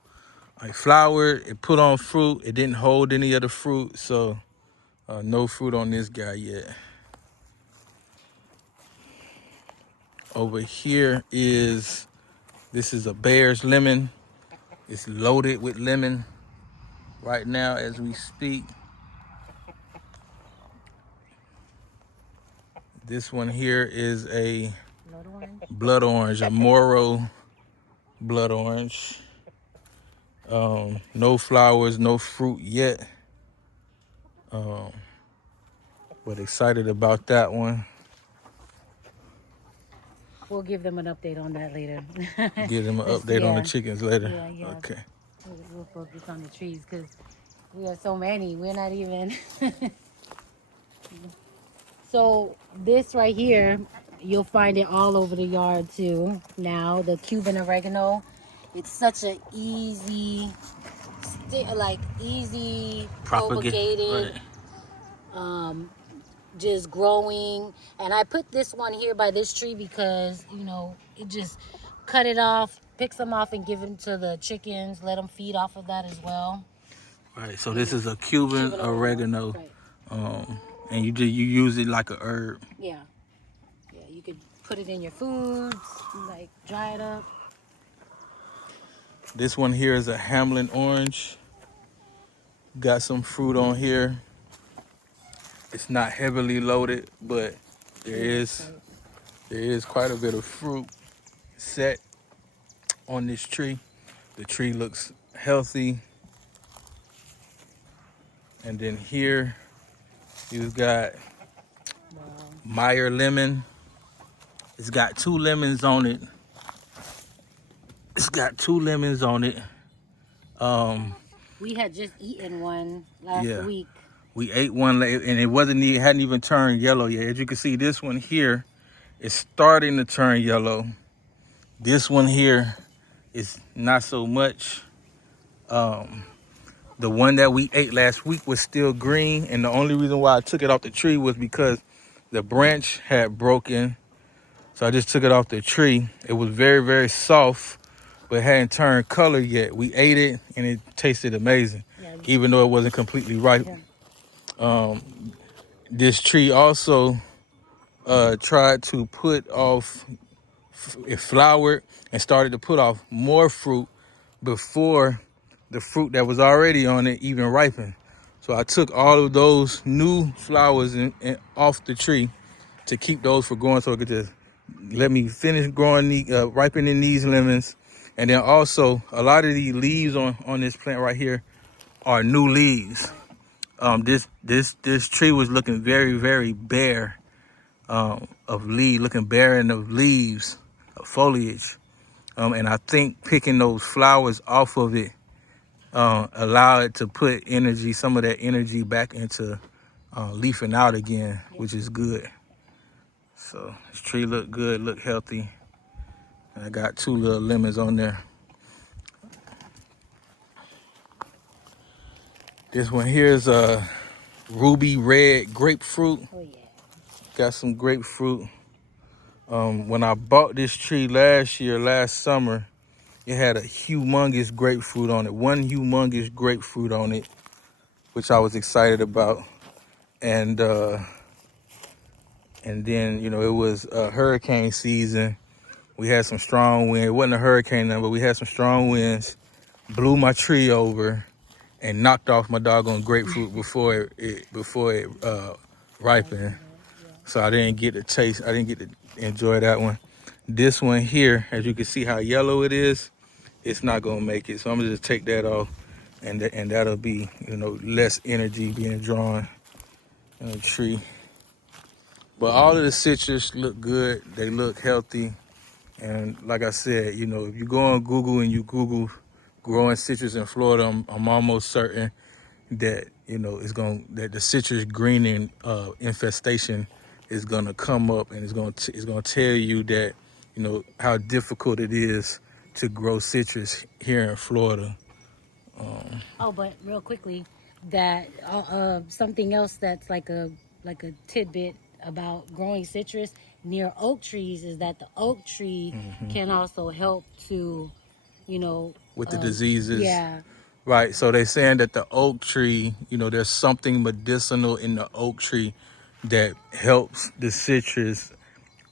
I flowered, it put on fruit. It didn't hold any of the fruit, so no fruit on this guy yet. Over here this is a Bear's lemon. It's loaded with lemon right now as we speak. This one here is a blood orange, a Moro blood orange. No flowers, no fruit yet. But excited about that one. We'll give them an update on that later. Give them an update on the chickens later. Yeah. Okay. We'll focus on the trees because we have so many. We're not even. So this right here, you'll find it all over the yard too. Now the Cuban oregano, it's such an easy propagated, right. just growing. And I put this one here by this tree because it just cut it off, picks them off, and give them to the chickens. Let them feed off of that as well. Right. So this is a Cuban oregano. Right. And you use it like a herb. Yeah. You could put it in your foods, like dry it up. This one here is a Hamlin orange. Got some fruit on here. It's not heavily loaded, but there is quite a bit of fruit set on this tree. The tree looks healthy. And then here you've got Meyer lemon. It's got 2 lemons on it. We had just eaten one last week. We ate one and it hadn't even turned yellow yet. As you can see, this one here is starting to turn yellow. This one here is not so much. The one that we ate last week was still green, and the only reason why I took it off the tree was because the branch had broken. So I just took it off the tree. It was very, very soft, but it hadn't turned color yet. We ate it, and it tasted amazing, even though it wasn't completely ripe. This tree also tried to put off, it flowered and started to put off more fruit before the fruit that was already on it even ripened. So I took all of those new flowers off the tree to keep those for growing, so it could just let me finish growing, ripening these lemons. And then also a lot of these leaves on this plant right here are new leaves. This tree was looking very, very bare looking barren of leaves, of foliage. And I think picking those flowers off of it allow it to put some of that energy back into leafing out again, which is good. So this tree look good, look healthy. And I got 2 little lemons on there. This one here is a ruby red grapefruit. Oh yeah. Got some grapefruit. When I bought this tree last summer, it had a humongous grapefruit on it. One humongous grapefruit on it, which I was excited about. And then, you know, it was hurricane season. We had some strong wind. It wasn't a hurricane now, but we had some strong winds. Blew my tree over and knocked off my doggone grapefruit before it ripened. Yeah. So I didn't get to taste. I didn't get to enjoy that one. This one here, as you can see how yellow it is, it's not gonna make it. So I'm gonna just take that off, and that'll be, you know, less energy being drawn in the tree. But all of the citrus look good. They look healthy. And like I said, you know, if you go on Google and you Google growing citrus in Florida, I'm almost certain that, you know, that the citrus greening infestation is gonna come up, and it's gonna tell you that, you know, how difficult it is to grow citrus here in Florida. Oh, but real quickly, that something else that's like a tidbit about growing citrus near oak trees is that the oak tree can also help to, you know, With the diseases. yeah. Right, so they're saying that the oak tree, you know, there's something medicinal in the oak tree that helps the citrus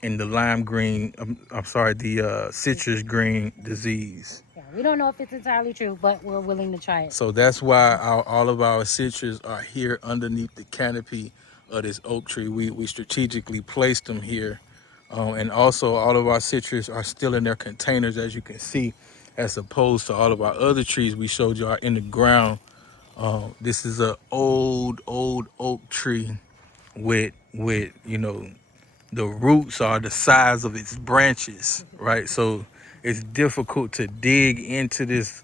and the lime green, I'm sorry, the citrus green disease. Yeah, we don't know if it's entirely true, but we're willing to try it. So that's why all of our citrus are here underneath the canopy of this oak tree. We strategically placed them here. And also all of our citrus are still in their containers, as you can see, as opposed to all of our other trees we showed you are in the ground. This is a old oak tree with, you know, the roots are the size of its branches, right? So it's difficult to dig into this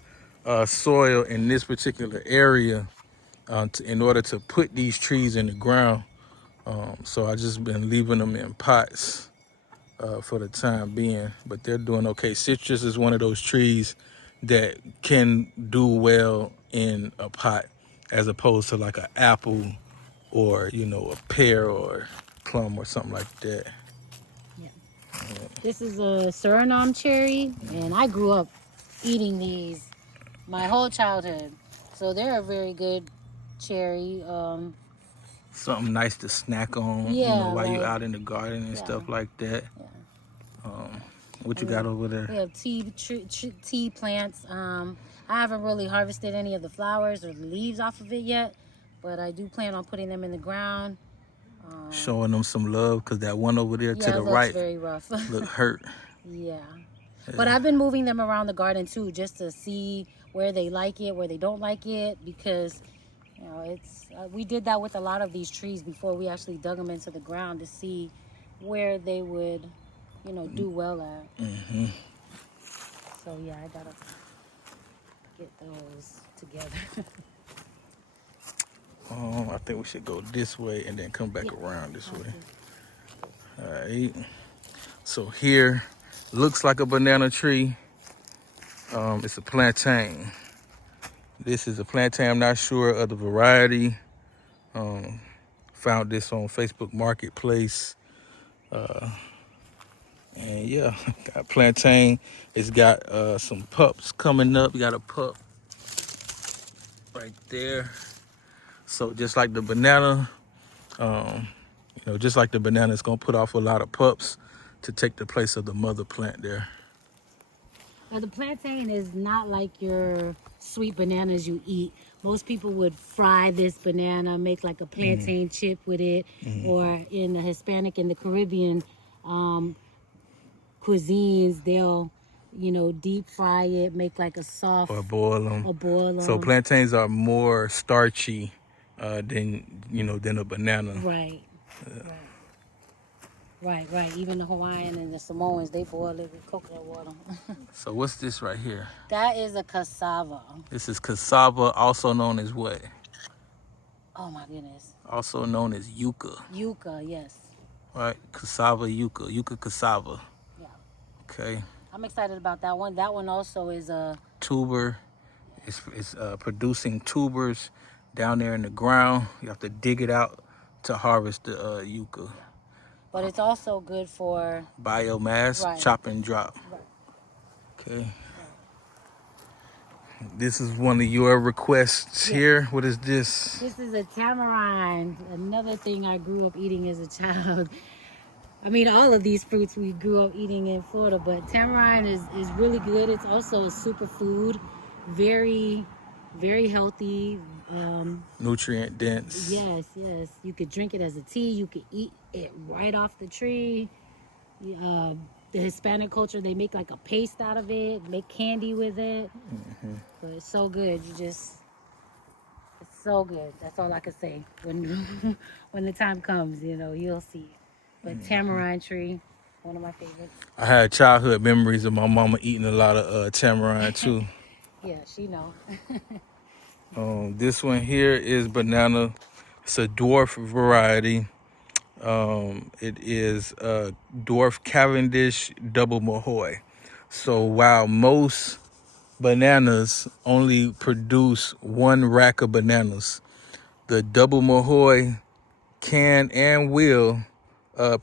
soil in this particular area in order to put these trees in the ground. So I just been leaving them in pots for the time being, but they're doing okay. Citrus is one of those trees that can do well in a pot, as opposed to like an apple or, you know, a pear or plum or something like that. Yeah. This is a Suriname cherry, and I grew up eating these my whole childhood, so they're a very good cherry. Something nice to snack on, you know, Yeah, while you're like out in the garden and yeah, stuff like that. yeah. What you And got then over there? we have tea plants. I haven't really harvested any of the flowers or the leaves off of it yet, but I do plan on putting them in the ground. Showing them some love, because that one over there to Yeah, it the looks right very rough. look hurt. Yeah. But I've been moving them around the garden too, just to see where they like it, where they don't like it, because you know it's we did that with a lot of these trees before we actually dug them into the ground to see where they would, you know, do well at. So yeah, I gotta get those together. I think we should go this way and then come back Yeah, around this sounds way. good. All right. So here looks like a banana tree. It's a plantain. This is a plantain. I'm not sure of the variety. Found this on Facebook Marketplace. And yeah, got plantain. It's got some pups coming up. You got a pup right there. So just like the banana, you know, just like the banana, it's gonna put off a lot of pups to take the place of the mother plant there. Now the plantain is not like your sweet bananas you eat. Most people would fry this banana, make like a plantain chip with it, or in the Hispanic and the Caribbean um, cuisines, they'll, you know, deep fry it, make like a soft, Or boil them. or boil So them. plantains are more starchy than a banana. Right, right, right. Even the Hawaiian and the Samoans, they boil it with coconut water. So what's this right here? That is a cassava. This is cassava, also known as what? Oh my goodness. Also known as yucca, Yucca, yes. right? Cassava yucca cassava. Yeah. Okay. I'm excited about that one. That one also is a Tuber. It's producing tubers down there in the ground. You have to dig it out to harvest the yucca. But it's also good for Biomass, right, chop and drop. right, Okay. right. This is one of your requests Yes. here. What is this? This is a tamarind. Another thing I grew up eating as a child. I mean, all of these fruits we grew up eating in Florida, but tamarind is really good. It's also a superfood, very, very healthy. Nutrient dense. Yes, yes. You could drink it as a tea. You could eat it right off the tree. Uh, the Hispanic culture, they make like a paste out of it, make candy with it. But it's so good. It's so good. That's all I can say. When when the time comes, you'll see. But tamarind tree, one of my favorites. I had childhood memories of my mama eating a lot of tamarind too. Yeah, she know. This one here is banana. It's a dwarf variety. It is dwarf Cavendish double Mahoy. So while most bananas only produce one rack of bananas, the double Mahoy can and will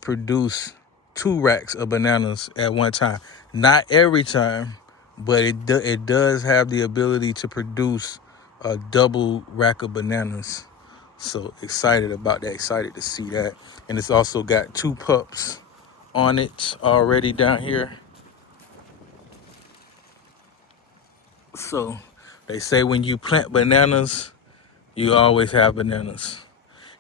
produce 2 racks of bananas at one time. Not every time, but it does have the ability to produce a double rack of bananas. So excited about that, excited to see that. And it's also got 2 pups on it already down here. So they say when you plant bananas, you always have bananas.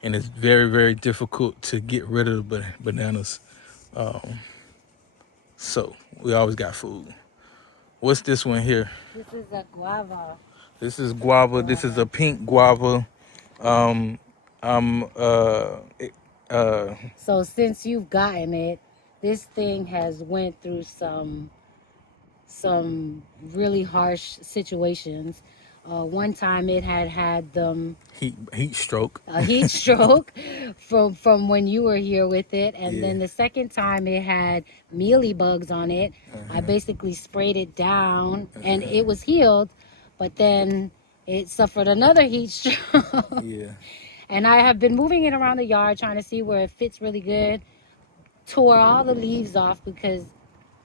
And it's very, very difficult to get rid of the bananas. So we always got food. What's this one here? This is a guava. This is guava. This is a pink guava. Um, I'm So since you've gotten it, this thing has went through some really harsh situations. One time it had them heat stroke. a heat stroke from when you were here with it, and Yeah. then the second time it had mealy bugs on it. I basically sprayed it down, and it was healed, but then it suffered another heat stroke. Yeah. And I have been moving it around the yard trying to see where it fits really good. Tore all the leaves off because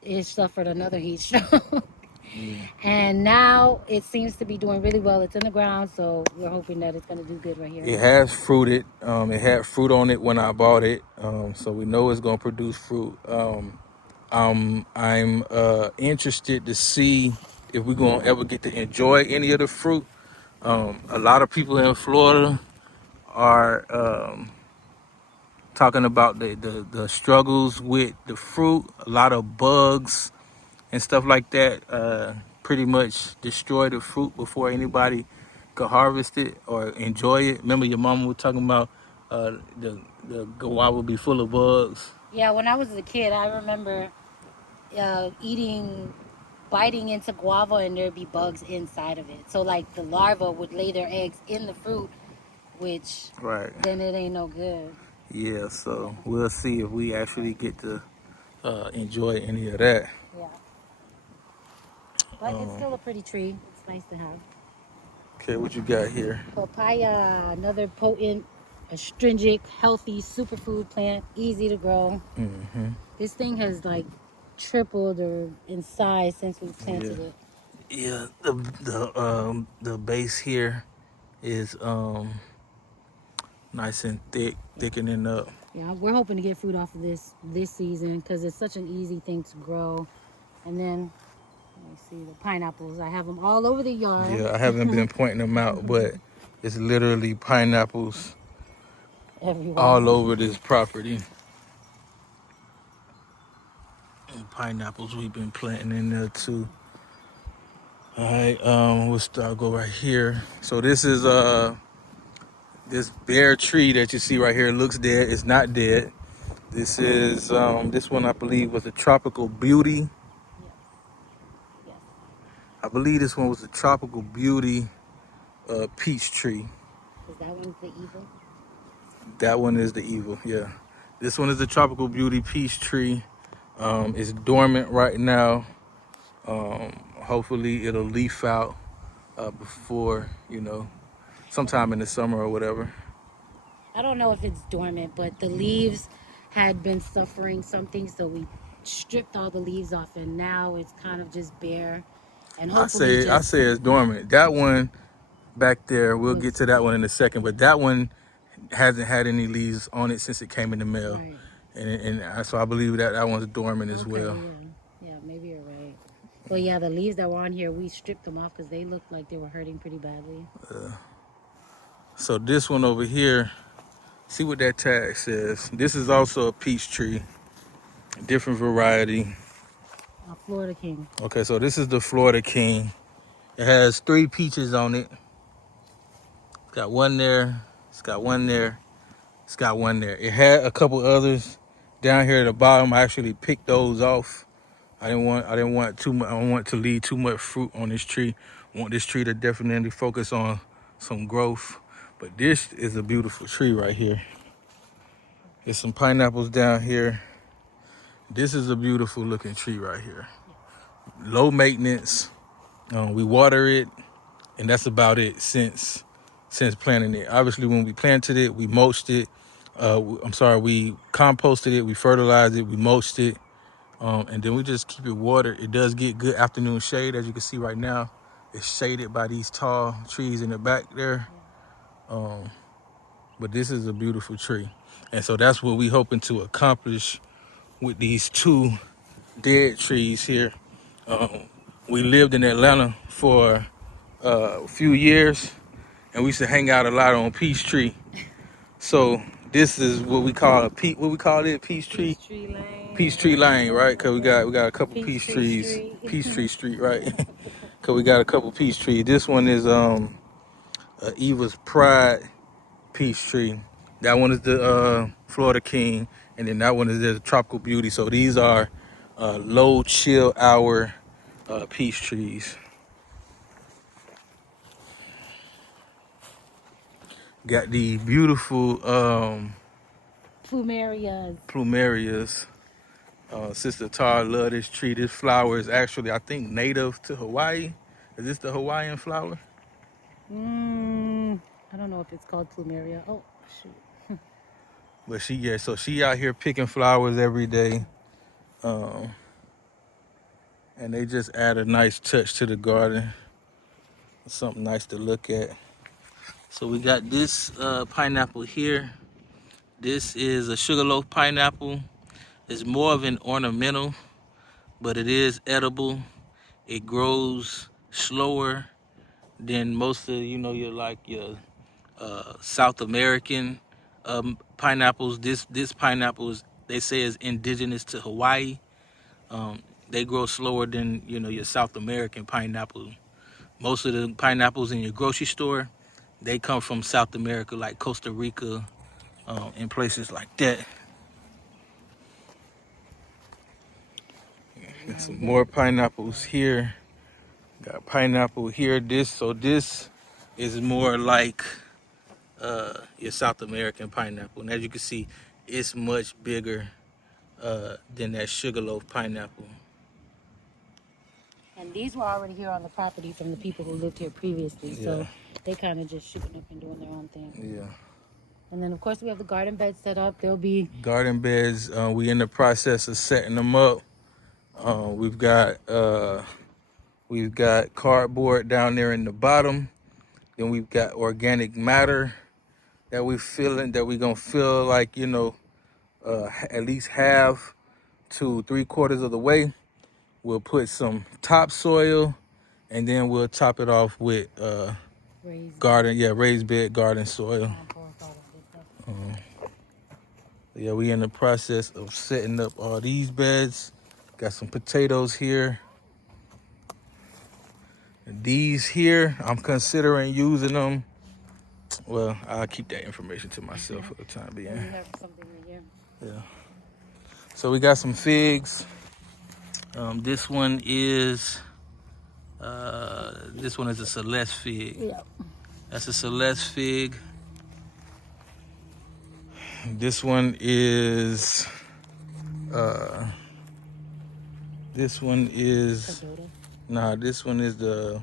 it suffered another heat stroke. Yeah. And now it seems to be doing really well. It's in the ground, so we're hoping that it's going to do good right here. It has fruited. It had fruit on it when I bought it. So we know it's gonna produce fruit. I'm interested to see if we're gonna ever get to enjoy any of the fruit. A lot of people in Florida are talking about the struggles with the fruit. A lot of bugs and stuff like that pretty much destroy the fruit before anybody could harvest it or enjoy it. Remember your mama was talking about the guava would be full of bugs. Yeah, when I was a kid, I remember biting into guava, and there'd be bugs inside of it. So, like, the larvae would lay their eggs in the fruit, which Right. then it ain't no good. Yeah, so we'll see if we actually get to enjoy any of that. Yeah. But it's still a pretty tree. It's nice to have. Okay, what you got here? Papaya, another potent, astringent, healthy superfood plant, easy to grow. Mm-hmm. This thing has like tripled or in size since we planted it. Yeah, the base here is nice and thick, thickening up. Yeah, we're hoping to get fruit off of this season because it's such an easy thing to grow. And then let me see the pineapples. I have them all over the yard. Yeah, I haven't been pointing them out, but it's literally pineapples Everywhere. all over this property. And pineapples we've been planting in there too. All right, we'll start go right here. So this is this bare tree that you see right here looks dead. It's not dead. This is this one I believe was a tropical beauty. Yes. Yes. I believe this one was a tropical beauty peach tree. Because that one's the evil. That one is the evil, yeah. This one is a tropical beauty peach tree. It's dormant right now. Hopefully it'll leaf out before, sometime in the summer or whatever. I don't know if it's dormant, but the leaves had been suffering something, so we stripped all the leaves off, and now it's kind of just bare, and hopefully I just say it's dormant. That one back there, we'll get looks to that one in a second, but that one hasn't had any leaves on it since it came in the mail. right. So I believe that that one's dormant as Okay, well. yeah, maybe you're right. But yeah, the leaves that were on here, we stripped them off because they looked like they were hurting pretty badly. So this one over here, see what that tag says. This is also a peach tree, different variety. Florida King. Okay, so this is the Florida King. It has 3 peaches on it. It's got one there. It's got one there. It's got one there. It had a couple others down here at the bottom. I actually picked those off. I didn't want too much. I don't want to leave too much fruit on this tree. I want this tree to definitely focus on some growth. But this is a beautiful tree right here. There's some pineapples down here. This is a beautiful looking tree right here. Low maintenance. We water it, and that's about it since planting it. Obviously, when we planted it, we mulched it. We composted it, we fertilized it, we mulched it, and then we just keep it watered. It does get good afternoon shade, as you can see right now. It's shaded by these tall trees in the back there. But this is a beautiful tree. And so that's what we hoping to accomplish with these 2 dead trees here. We lived in Atlanta for a few years, and we used to hang out a lot on Peachtree. So this is what we call Peachtree. Peachtree Lane. Peachtree Lane, right? Cause we got a couple peach trees. Peachtree Street, right? Cause we got a couple peach trees. This one is Eva's Pride peach tree. That one is the Florida King, and then that one is the Tropical Beauty. So these are low chill hour peach trees. Got the beautiful plumerias. Sister Tar love this tree. This flower is actually, I think, native to Hawaii. Is this the Hawaiian flower? I don't know if it's called plumeria. Oh, shoot. But she out here picking flowers every day. And they just add a nice touch to the garden. Something nice to look at. So we got this pineapple here. This is a sugarloaf pineapple. It's more of an ornamental, but it is edible. It grows slower than most of your South American pineapples. This pineapple is, they say, is indigenous to Hawaii. They grow slower than your South American pineapple. Most of the pineapples in your grocery store, they come from South America, like Costa Rica, and places like that. Got some more pineapples here. Got pineapple here. This is more like your South American pineapple, and as you can see, it's much bigger than that sugarloaf pineapple. And these were already here on the property from the people who lived here previously, so they kind of just shooting up and doing their own thing. Yeah. And then, of course, we have the garden beds set up. There'll be garden beds. We in the process of setting them up. We've got cardboard down there in the bottom. Then we've got organic matter that we gonna fill like at least half to 3/4 of the way. We'll put some topsoil, and then we'll top it off with raised bed garden soil. We in the process of setting up all these beds. Got some potatoes here. And these here, I'm considering using them. Well, I'll keep that information to myself for the time being. We have something right here. Yeah. So we got some figs. This one is a Celeste fig. Yeah. That's a Celeste fig. This one is this one is the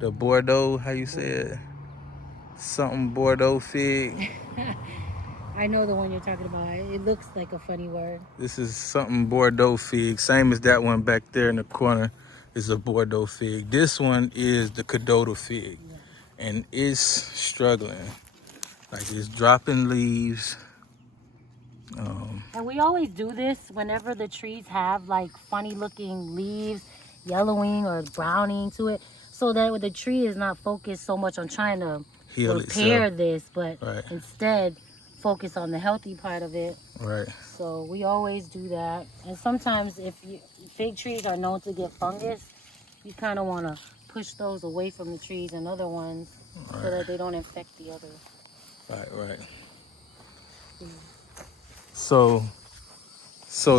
Bordeaux, how you say it? something Bordeaux fig. I know the one you're talking about. It looks like a funny word. This is something Bordeaux fig. Same as that one back there in the corner is a Bordeaux fig. This one is the Cadota fig. Yeah. And it's struggling. Like it's dropping leaves. And we always do this whenever the trees have like funny looking leaves, yellowing or browning to it, so that the tree is not focused so much on trying to Heal repair itself. this, but Right. instead focus on the healthy part of it. Right. So we always do that. And sometimes fig trees are known to get fungus, you kind of want to push those away from the trees and other ones so that they don't infect the others. Right. So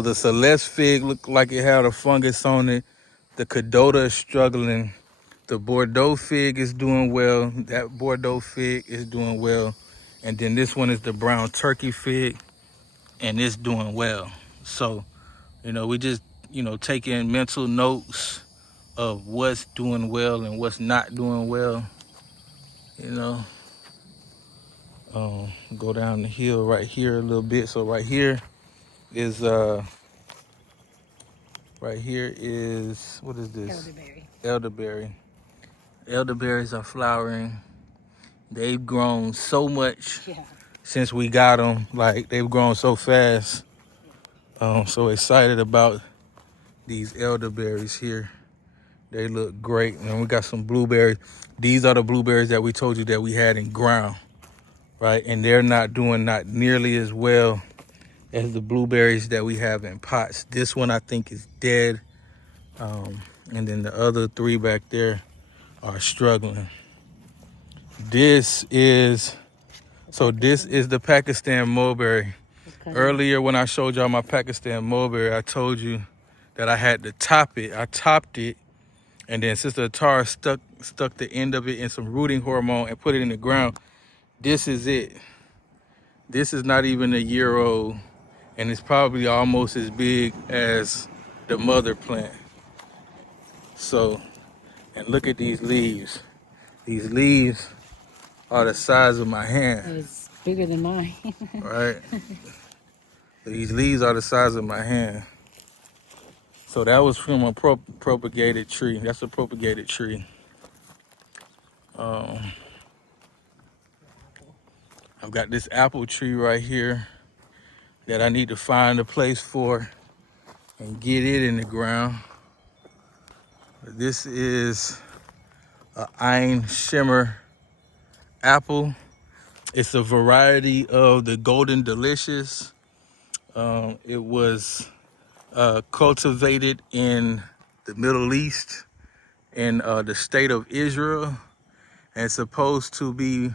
the Celeste fig looked like it had a fungus on it. The Cadota is struggling. The Bordeaux fig is doing well. That Bordeaux fig is doing well. And then this one is the brown turkey fig, and it's doing well. So, we just, taking mental notes of what's doing well and what's not doing well. Go down the hill right here a little bit. So right here is what is this? Elderberry. Elderberry. Elderberries are flowering. They've grown so much since we got them. Like they've grown so fast. So excited about these elderberries here. They look great. And we got some blueberries. These are the blueberries that we told you that we had in ground, right? And they're not doing not nearly as well as the blueberries that we have in pots. This one I think is dead. And then the other three back there are struggling. This is the Pakistan mulberry. Earlier when I showed y'all my Pakistan mulberry, I told you that I had to top it. I topped it, and then Sister Atara stuck the end of it in some rooting hormone and put it in the ground. This is it. This is not even a year old, and it's probably almost as big as the mother plant. So, and look at these leaves. These leaves are the size of my hand. It's bigger than mine. Right? These leaves are the size of my hand. So that was from a propagated tree. That's a propagated tree. I've got this apple tree right here that I need to find a place for and get it in the ground. This is a Ein Shimmer apple. It's a variety of the Golden Delicious. It was cultivated in the Middle East in the state of Israel, and it's supposed to be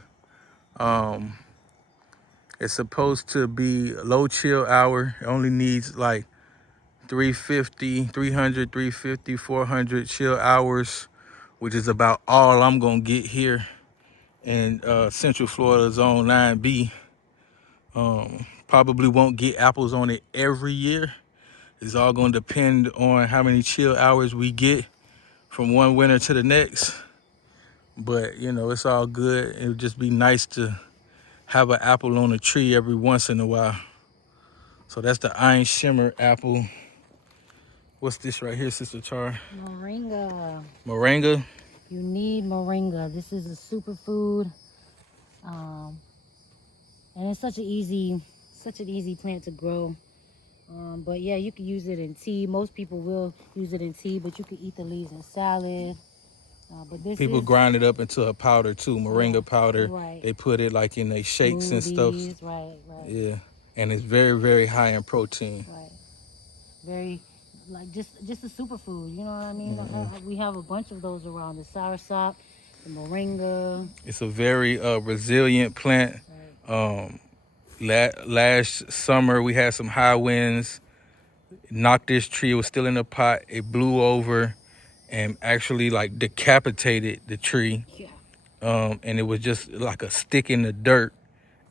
low chill hour. It only needs like 350, 400 chill hours, which is about all I'm gonna get here in Central Florida Zone 9B. Probably won't get apples on it every year. It's all gonna depend on how many chill hours we get from one winter to the next. But it's all good. It would just be nice to have an apple on a tree every once in a while. So that's the Ein Shimmer apple. What's this right here, Sister Tar? Moringa. Moringa? You need moringa. This is a superfood. And it's such an easy plant to grow. But yeah, you can use it in tea. Most people will use it in tea, but you can eat the leaves in salad. But People grind it up into a powder too, moringa powder. Right. They put it like in their shakes and stuff. Right. Yeah, and it's very, very high in protein. Right. Very, like just a superfood. You know what I mean? We have a bunch of those around. The soursop, the moringa. It's a very resilient plant. Right. Last summer we had some high winds, knocked this tree. It was still in the pot. It blew over and actually like decapitated the tree. Yeah. And it was just like a stick in the dirt,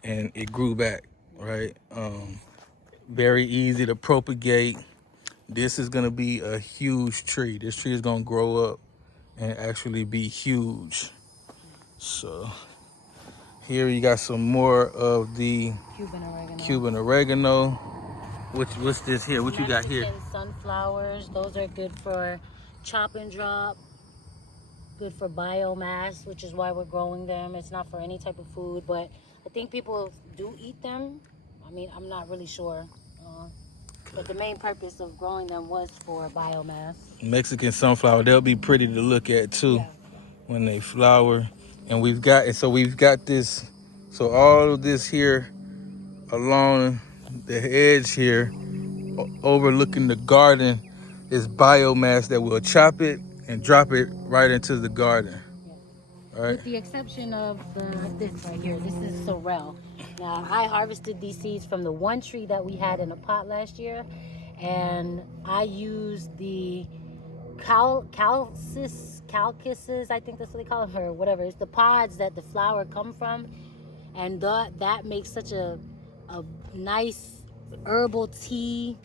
and it grew back. Right. Very easy to propagate. This is gonna be a huge tree. This tree is gonna grow up and actually be huge. So Here you got some more of the Cuban oregano. Cuban oregano. What's this here? What you got here? Mexican sunflowers. Those are good for chop and drop. Good for biomass, which is why we're growing them. It's not for any type of food, but I think people do eat them. I mean, I'm not really sure. But the main purpose of growing them was for biomass. Mexican sunflower. They'll be pretty to look at too Yeah. when they flower. And we've got this. So all of this here along the edge here, overlooking the garden, is biomass that we'll chop it and drop it right into the garden. All right. With the exception of this right here. This is sorrel. Now, I harvested these seeds from the one tree that we had in a pot last year, and I used the calcuses, I think that's what they call it, or whatever. It's the pods that the flower come from, and that makes such a nice herbal tea.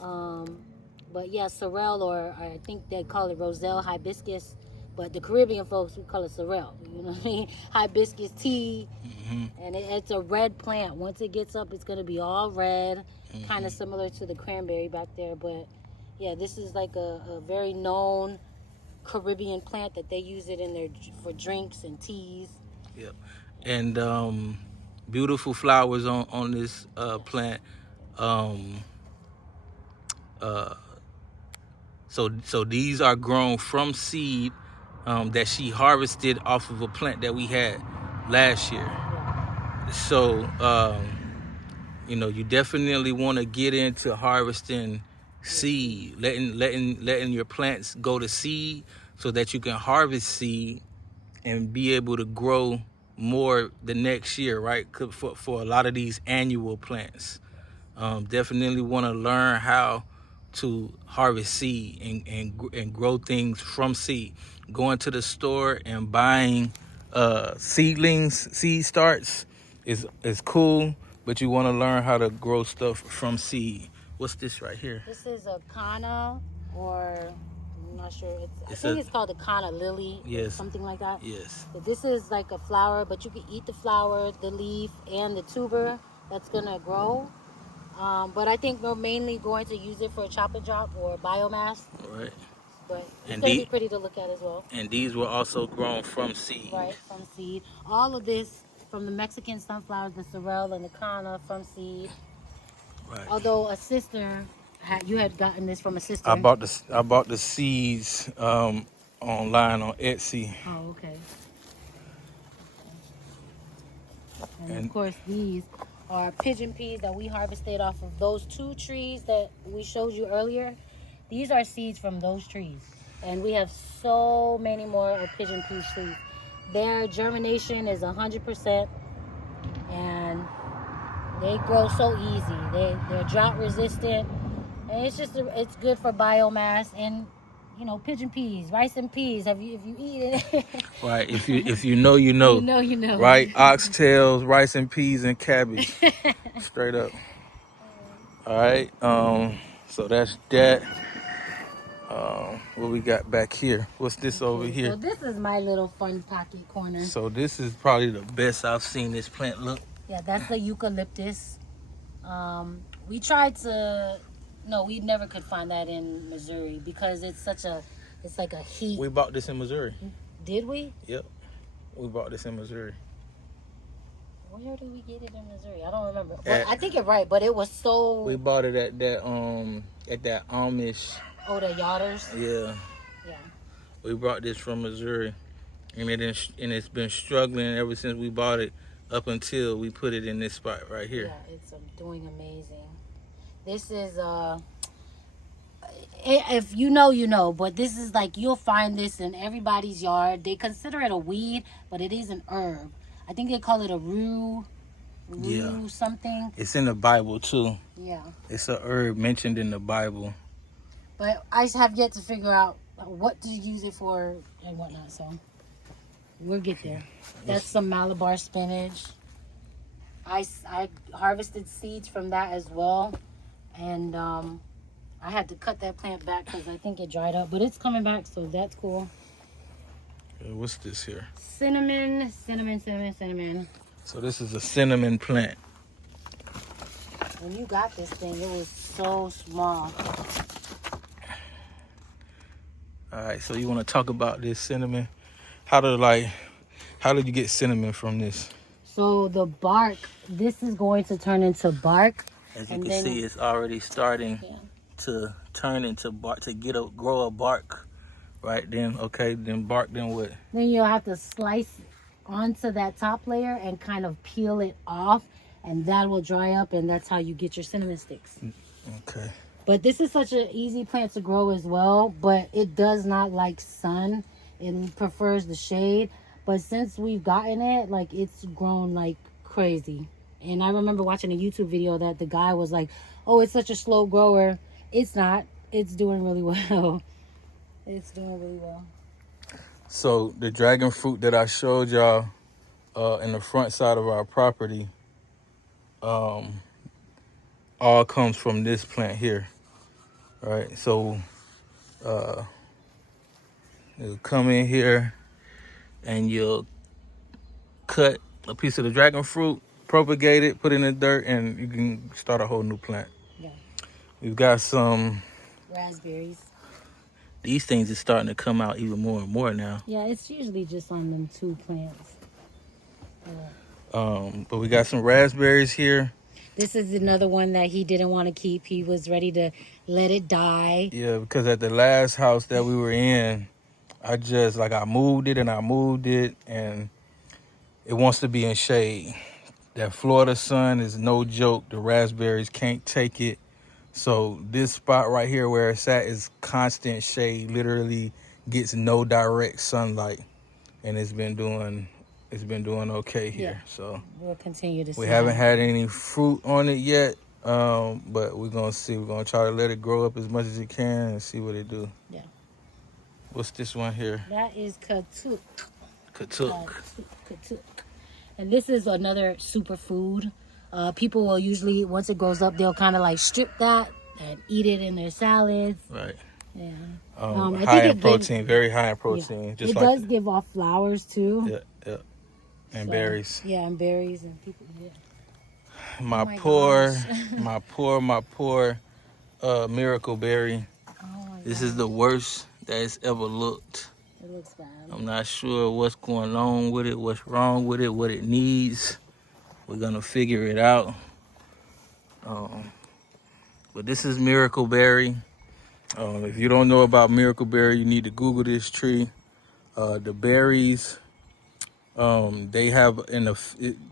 But yeah, sorrel, or I think they call it roselle hibiscus, but the Caribbean folks, we call it sorrel. You know what I mean? Hibiscus tea, and it's a red plant. Once it gets up, it's gonna be all red, kind of similar to the cranberry back there. But yeah, this is like a very known Caribbean plant that they use it in for drinks and teas. Yep. And beautiful flowers on this plant. So these are grown from seed that she harvested off of a plant that we had last year. So you definitely want to get into harvesting seed, letting your plants go to seed so that you can harvest seed and be able to grow more the next year, right? For a lot of these annual plants, definitely want to learn how to harvest seed and grow things from seed. Going to the store and buying seedlings, seed starts is cool, but you want to learn how to grow stuff from seed. What's this right here? This is a canna, or I'm not sure. I think it's called a canna lily, yes, something like that. Yes. So this is like a flower, but you can eat the flower, the leaf, and the tuber that's gonna grow. But I think we're mainly going to use it for chop and drop or biomass. All right. But it's going to be pretty to look at as well. And these were also grown from seed. Right, from seed. All of this from the Mexican sunflowers, the sorrel and the canna from seed. Right. Although a sister, you had gotten this from a sister. I bought the seeds online on Etsy. Oh, okay. And of course, these are pigeon peas that we harvested off of those two trees that we showed you earlier. These are seeds from those trees. And we have so many more of pigeon pea trees. Their germination is 100%. And they grow so easy. They're drought resistant. And it's good for biomass. And pigeon peas, rice and peas. If you eat it, right? If you know, you know. You know. Right? Oxtails, rice and peas, and cabbage. Straight up. All right. So that's that. What we got back here? What's this over here? So this is my little fun pocket corner. So this is probably the best I've seen this plant look. Yeah, that's the eucalyptus. We tried to. No, we never could find that in Missouri because it's like a heat. We bought this in Missouri. Did we? Yep. We bought this in Missouri. Where did we get it in Missouri? I don't remember. Well, I think you're right, but it was so. We bought it at that Amish. Oh, the Yodders. Yeah. Yeah. We brought this from Missouri, and it's been struggling ever since we bought it up until we put it in this spot right here. Yeah, it's doing amazing. This is if you know, you know, but this is like you'll find this in everybody's yard. They consider it a weed, but it is an herb. I think they call it a rue something. It's in the Bible too. Yeah. It's a herb mentioned in the Bible. But I have yet to figure out what to use it for and whatnot. So we'll get there. That's some Malabar spinach. I harvested seeds from that as well. And I had to cut that plant back because I think it dried up. But it's coming back, so that's cool. What's this here? Cinnamon. So this is a cinnamon plant. When you got this thing, it was so small. All right, so you want to talk about this cinnamon? How did you get cinnamon from this? So the bark, this is going to turn into bark. As you And can then, see, it's already starting yeah. to turn into bark, to grow a bark. Right, then bark, then what? Then you'll have to slice onto that top layer and kind of peel it off, and that will dry up, and that's how you get your cinnamon sticks. Okay. But this is such an easy plant to grow as well, but it does not like sun. It prefers the shade. But since we've gotten it, like, it's grown like crazy. And I remember watching a YouTube video that the guy was like, oh, it's such a slow grower. It's not. It's doing really well. It's doing really well. So the dragon fruit that I showed y'all in the front side of our property, all comes from this plant here. Right. So you'll come in here and you'll cut a piece of the dragon fruit, propagate it, put it in the dirt, and you can start a whole new plant. Yeah. We've got some Raspberries. These things are starting to come out even more and more now. Yeah, it's usually just on them 2 plants. But we got some raspberries here. This is another one that he didn't want to keep. He was ready to let it die. Yeah, because at the last house that we were in, I moved it, and it wants to be in shade. That Florida sun is no joke. The raspberries can't take it. So this spot right here where it's at is constant shade, literally gets no direct sunlight. And it's been doing okay here. Yeah. So We'll continue to see. we haven't had any fruit on it yet. But we're gonna see. We're gonna try to let it grow up as much as it can and see what it do. Yeah. What's this one here? That is katuk. Katuk. Katuk. And this is another superfood. People will usually, once it grows up, they'll kind of like strip that and eat it in their salads. Right. Yeah. High in protein, very high in protein. Yeah. Just it does give off flowers too. Yeah. And berries. Yeah, and berries and people. Yeah. My poor miracle berry. This is the worst that it's ever looked. It looks bad. I'm not sure what's going on with it, what's wrong with it, what it needs. We're gonna figure it out. But this is miracle berry. If you don't know about miracle berry, you need to Google this tree. The berries, they have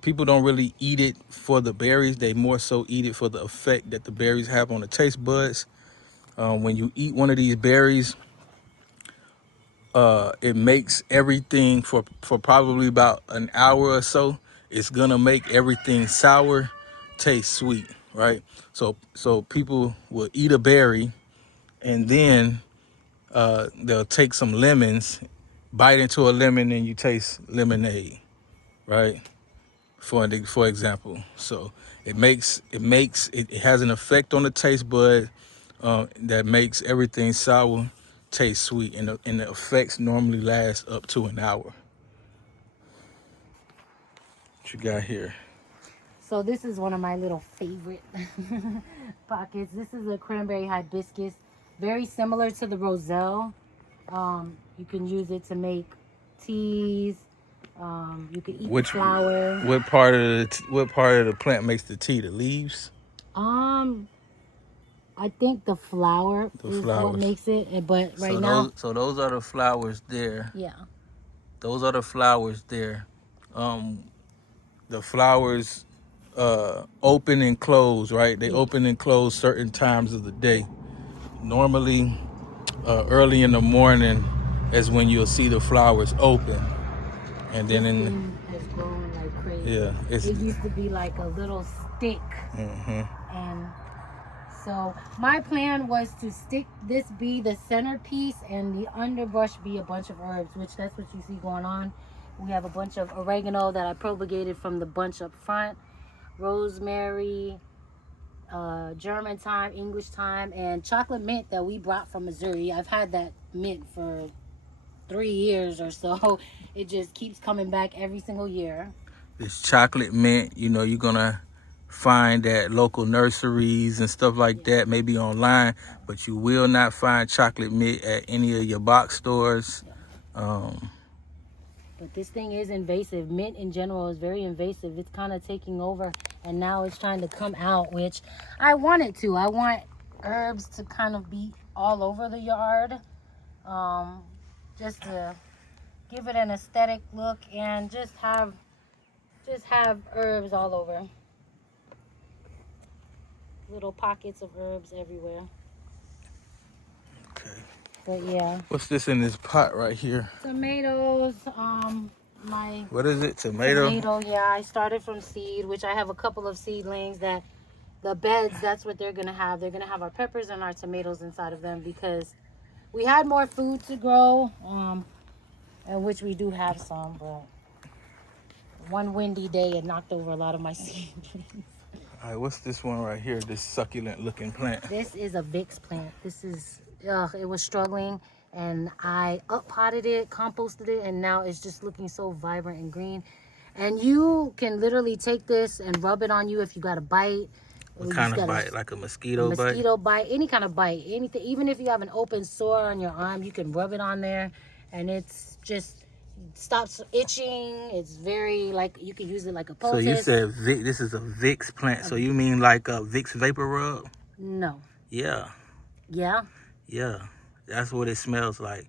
people don't really eat it for the berries. They more so eat it for the effect that the berries have on the taste buds. When you eat one of these berries, it makes everything for probably about an hour or so. It's gonna make everything sour taste sweet, right? So people will eat a berry and then they'll take some lemons, bite into a lemon, and you taste lemonade, right? For example, so it has an effect on the taste bud that makes everything sour taste sweet, and the effects normally last up to an hour. What you got here? So this is one of my little favorite pockets. This is a cranberry hibiscus, very similar to the roselle. You can use it to make teas. You can eat the flower. What part of the plant makes the tea? The leaves? I think the flower is what makes it. But right now, so those are the flowers there. Yeah. Those are the flowers there. The flowers open and close, right? They open and close certain times of the day. Normally, early in the morning is when you'll see the flowers open. And then this thing has grown like crazy. Yeah, it used to be like a little stick. And so my plan was to be the centerpiece and the underbrush be a bunch of herbs, which that's what you see going on. We have a bunch of oregano that I propagated from the bunch up front, rosemary, German thyme, English thyme, and chocolate mint that we brought from Missouri. I've had that mint for 3 years or so. It just keeps coming back every single year. This chocolate mint, you know, you're gonna find at local nurseries and stuff like that, maybe online, but you will not find chocolate mint at any of your box stores. Um, But this thing is invasive. Mint in general is very invasive. It's kind of taking over, and now it's trying to come out, which I want it to. I want herbs to kind of be all over the yard, just to give it an aesthetic look and just have herbs all over. Little pockets of herbs everywhere. okay. But yeah. What's this in this pot right here? Tomatoes, What is it? Tomato? tomato, yeah, I started from seed, which I have a couple of seedlings that the beds, that's what they're gonna have. They're gonna have our peppers and our tomatoes inside of them because we had more food to grow, and which we do have some, but one windy day it knocked over a lot of my seedlings. All right, what's this one right here? This succulent looking plant. This is a Vicks plant. This is, it was struggling, and I up-potted it, composted it, and now it's just looking so vibrant and green. And you can literally take this and rub it on you if you got a bite. What kind of bite? Like a mosquito bite? Mosquito bite, any kind of bite, anything. Even if you have an open sore on your arm, you can rub it on there, and it's just stops itching. It's very, like, you can use it like a poultice. So you said this is a Vicks plant. So you mean like a Vicks vapor rub? No. Yeah. Yeah? Yeah. That's what it smells like.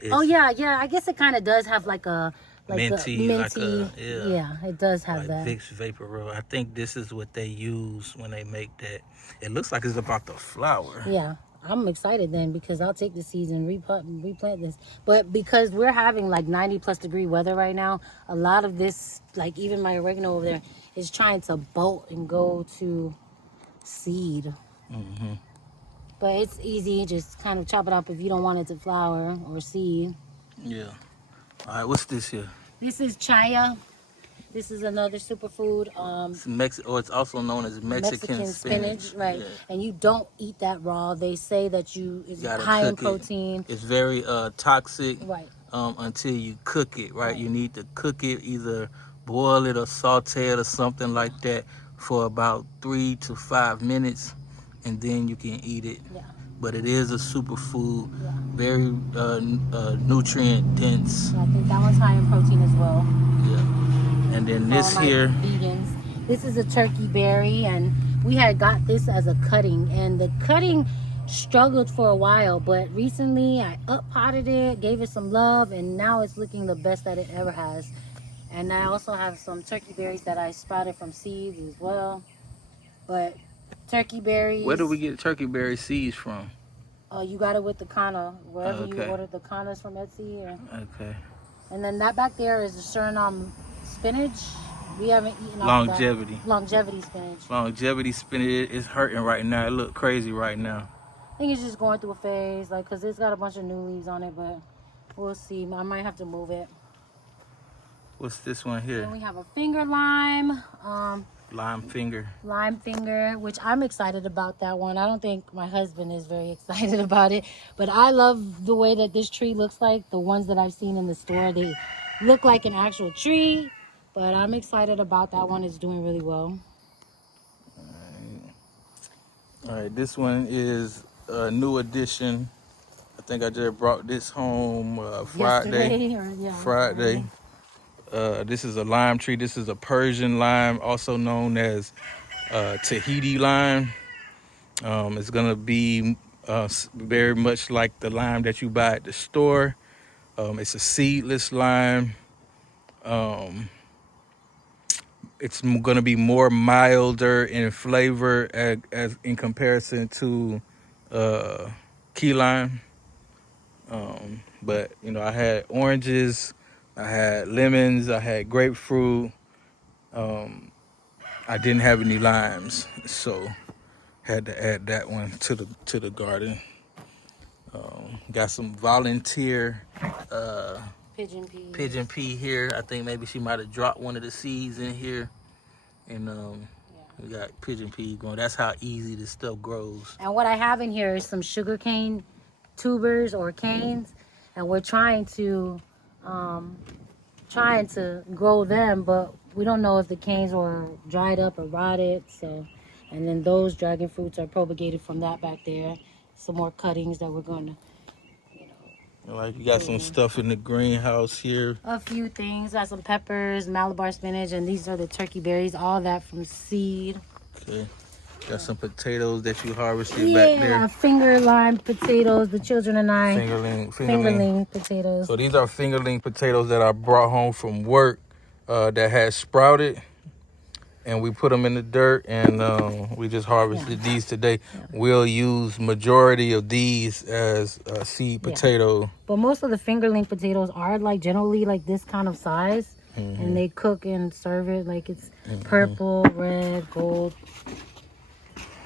It's Oh yeah, I guess it kind of does have like a minty. Like yeah, it does have like that. Vicks vapor rub. I think this is what they use when they make that. It looks like it's about to flower. Yeah, I'm excited then because I'll take the seeds and replant this. But because we're having like 90+ degree weather right now, a lot of this, like even my oregano over there, is trying to bolt and go to seed. Mm-hmm. But it's easy, just kind of chop it up if you don't want it to flower or seed. Yeah. All right, what's this here? This is chaya. This is another superfood. It's also known as Mexican spinach. Right? Yeah. And you don't eat that raw. They say that it's Gotta high in cook it. protein. It's very toxic. Right. Until you cook it, right? You need to cook it, either boil it or saute it or something like that for about 3 to 5 minutes, and then you can eat it. Yeah. But it is a superfood, Yeah. very nutrient dense. I think that one's high in protein as well. Yeah. And then this For here, vegans. This is a turkey berry, and we had got this as a cutting, and the cutting struggled for a while, but recently I up-potted it, gave it some love, and now it's looking the best that it ever has. And I also have some turkey berries that I sprouted from seeds as well. But turkey berries. where do we get turkey berry seeds from? You got it with the Kana, wherever you Okay. ordered the Kanas from Etsy. Okay. And then that back there is the Suriname spinach. We haven't eaten all Longevity. that. Longevity spinach. Longevity spinach is hurting right now. It look crazy right now. I think it's just going through a phase, like, because it's got a bunch of new leaves on it, but we'll see. I might have to move it. What's this one here? Then we have a finger lime. Lime finger. Lime finger, which I'm excited about that one. I don't think my husband is very excited about it, but I love the way that this tree looks like. The ones that I've seen in the store, they look like an actual tree, but I'm excited about that one. It's doing really well. All right, this one is a new addition. I think I just brought this home Friday. Friday. This is a lime tree. This is a Persian lime, also known as Tahiti lime. It's gonna be very much like the lime that you buy at the store. It's a seedless lime. It's gonna be more milder in flavor as in comparison to key lime. But you know, I had oranges, I had lemons, I had grapefruit. I didn't have any limes, so had to add that one to the garden. Got some volunteer pigeon pea here. I think maybe she might have dropped one of the seeds in here, and we got pigeon pea going. That's how easy this stuff grows. And what I have in here is some sugarcane tubers or canes, and we're trying to trying to grow them, but we don't know if the canes were dried up or rotted. So, and then those dragon fruits are propagated from that back there. Some more cuttings that we're going to, you know, Like you got some do stuff in the greenhouse here. a few things. Got some peppers, Malabar spinach, and these are the turkey berries. All that from seed. Okay. Got some potatoes that you harvested back Yeah, there. finger lime potatoes. The children and I Fingerling. potatoes. So these are fingerling potatoes that I brought home from work that had sprouted, and we put them in the dirt, and we just harvested these today. Yeah. We'll use majority of these as seed Yeah. potato. But most of the fingerling potatoes are like generally like this kind of size, and they cook and serve it like it's purple, red, gold.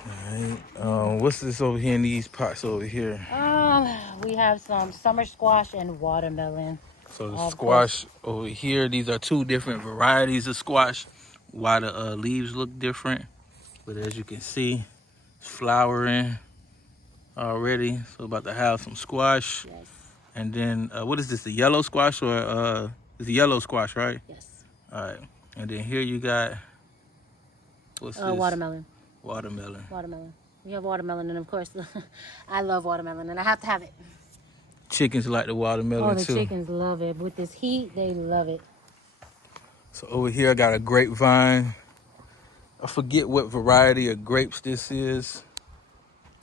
Alright. What's this over here in these pots over here? We have some summer squash and watermelon. So the Of course. squash over here, these are two different varieties of squash. Why the leaves look different, but as you can see, it's flowering already. So about to have some squash. Yes. And then what is this? The yellow squash or it's a yellow squash, right? Yes. All right. And then here you got what's this? Watermelon. Watermelon. Watermelon. We have watermelon, and of course, I love watermelon, and I have to have it. Chickens like the watermelon the too. chickens love it. With this heat, they love it. So over here I got a grapevine. I forget what variety of grapes this is.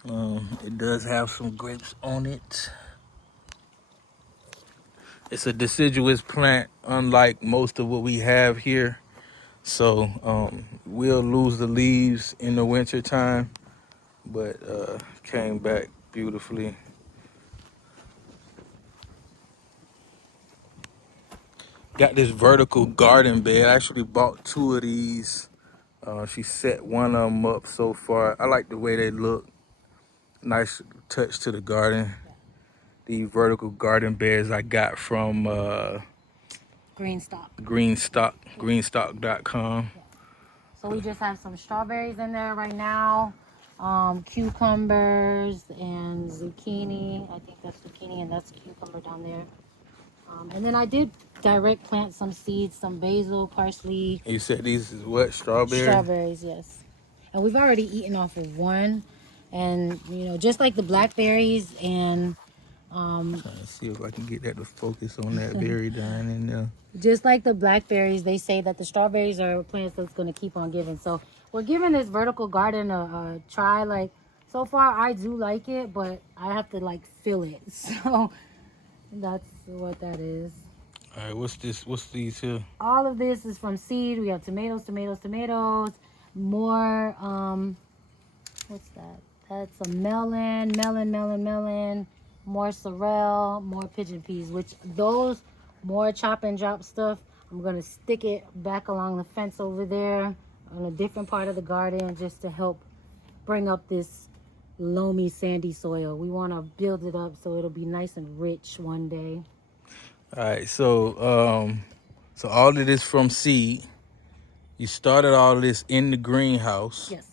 It does have some grapes on it. It's a deciduous plant, unlike most of what we have here. So we'll lose the leaves in the winter time, but came back beautifully. Got this vertical garden bed. I actually bought two of these. She set one of them up so far. I like the way they look. Nice touch to the garden. The vertical garden beds I got from Greenstock. greenstock.com. So we just have some strawberries in there right now, cucumbers and zucchini. I think that's zucchini and that's cucumber down there. And then I did direct plant some seeds, some basil, parsley. You said these is what? Strawberry? Strawberries, yes. And we've already eaten off of one. And, you know, just like the blackberries and... trying to see if I can get that to focus on that berry down in there. Just like the blackberries, they say that the strawberries are plants that's going to keep on giving. So we're giving this vertical garden a try. Like, so far, I do like it, but I have to, like, fill it. So that's what that is. All right, what's this? What's these here? All of this is from seed. We have tomatoes. More, what's that? That's a melon. More sorrel, more pigeon peas, which those more chop and drop stuff, I'm going to stick it back along the fence over there on a different part of the garden just to help bring up this loamy sandy soil. We want to build it up so it'll be nice and rich one day. All right, so all of this from seed. You started all of this in the greenhouse. Yes.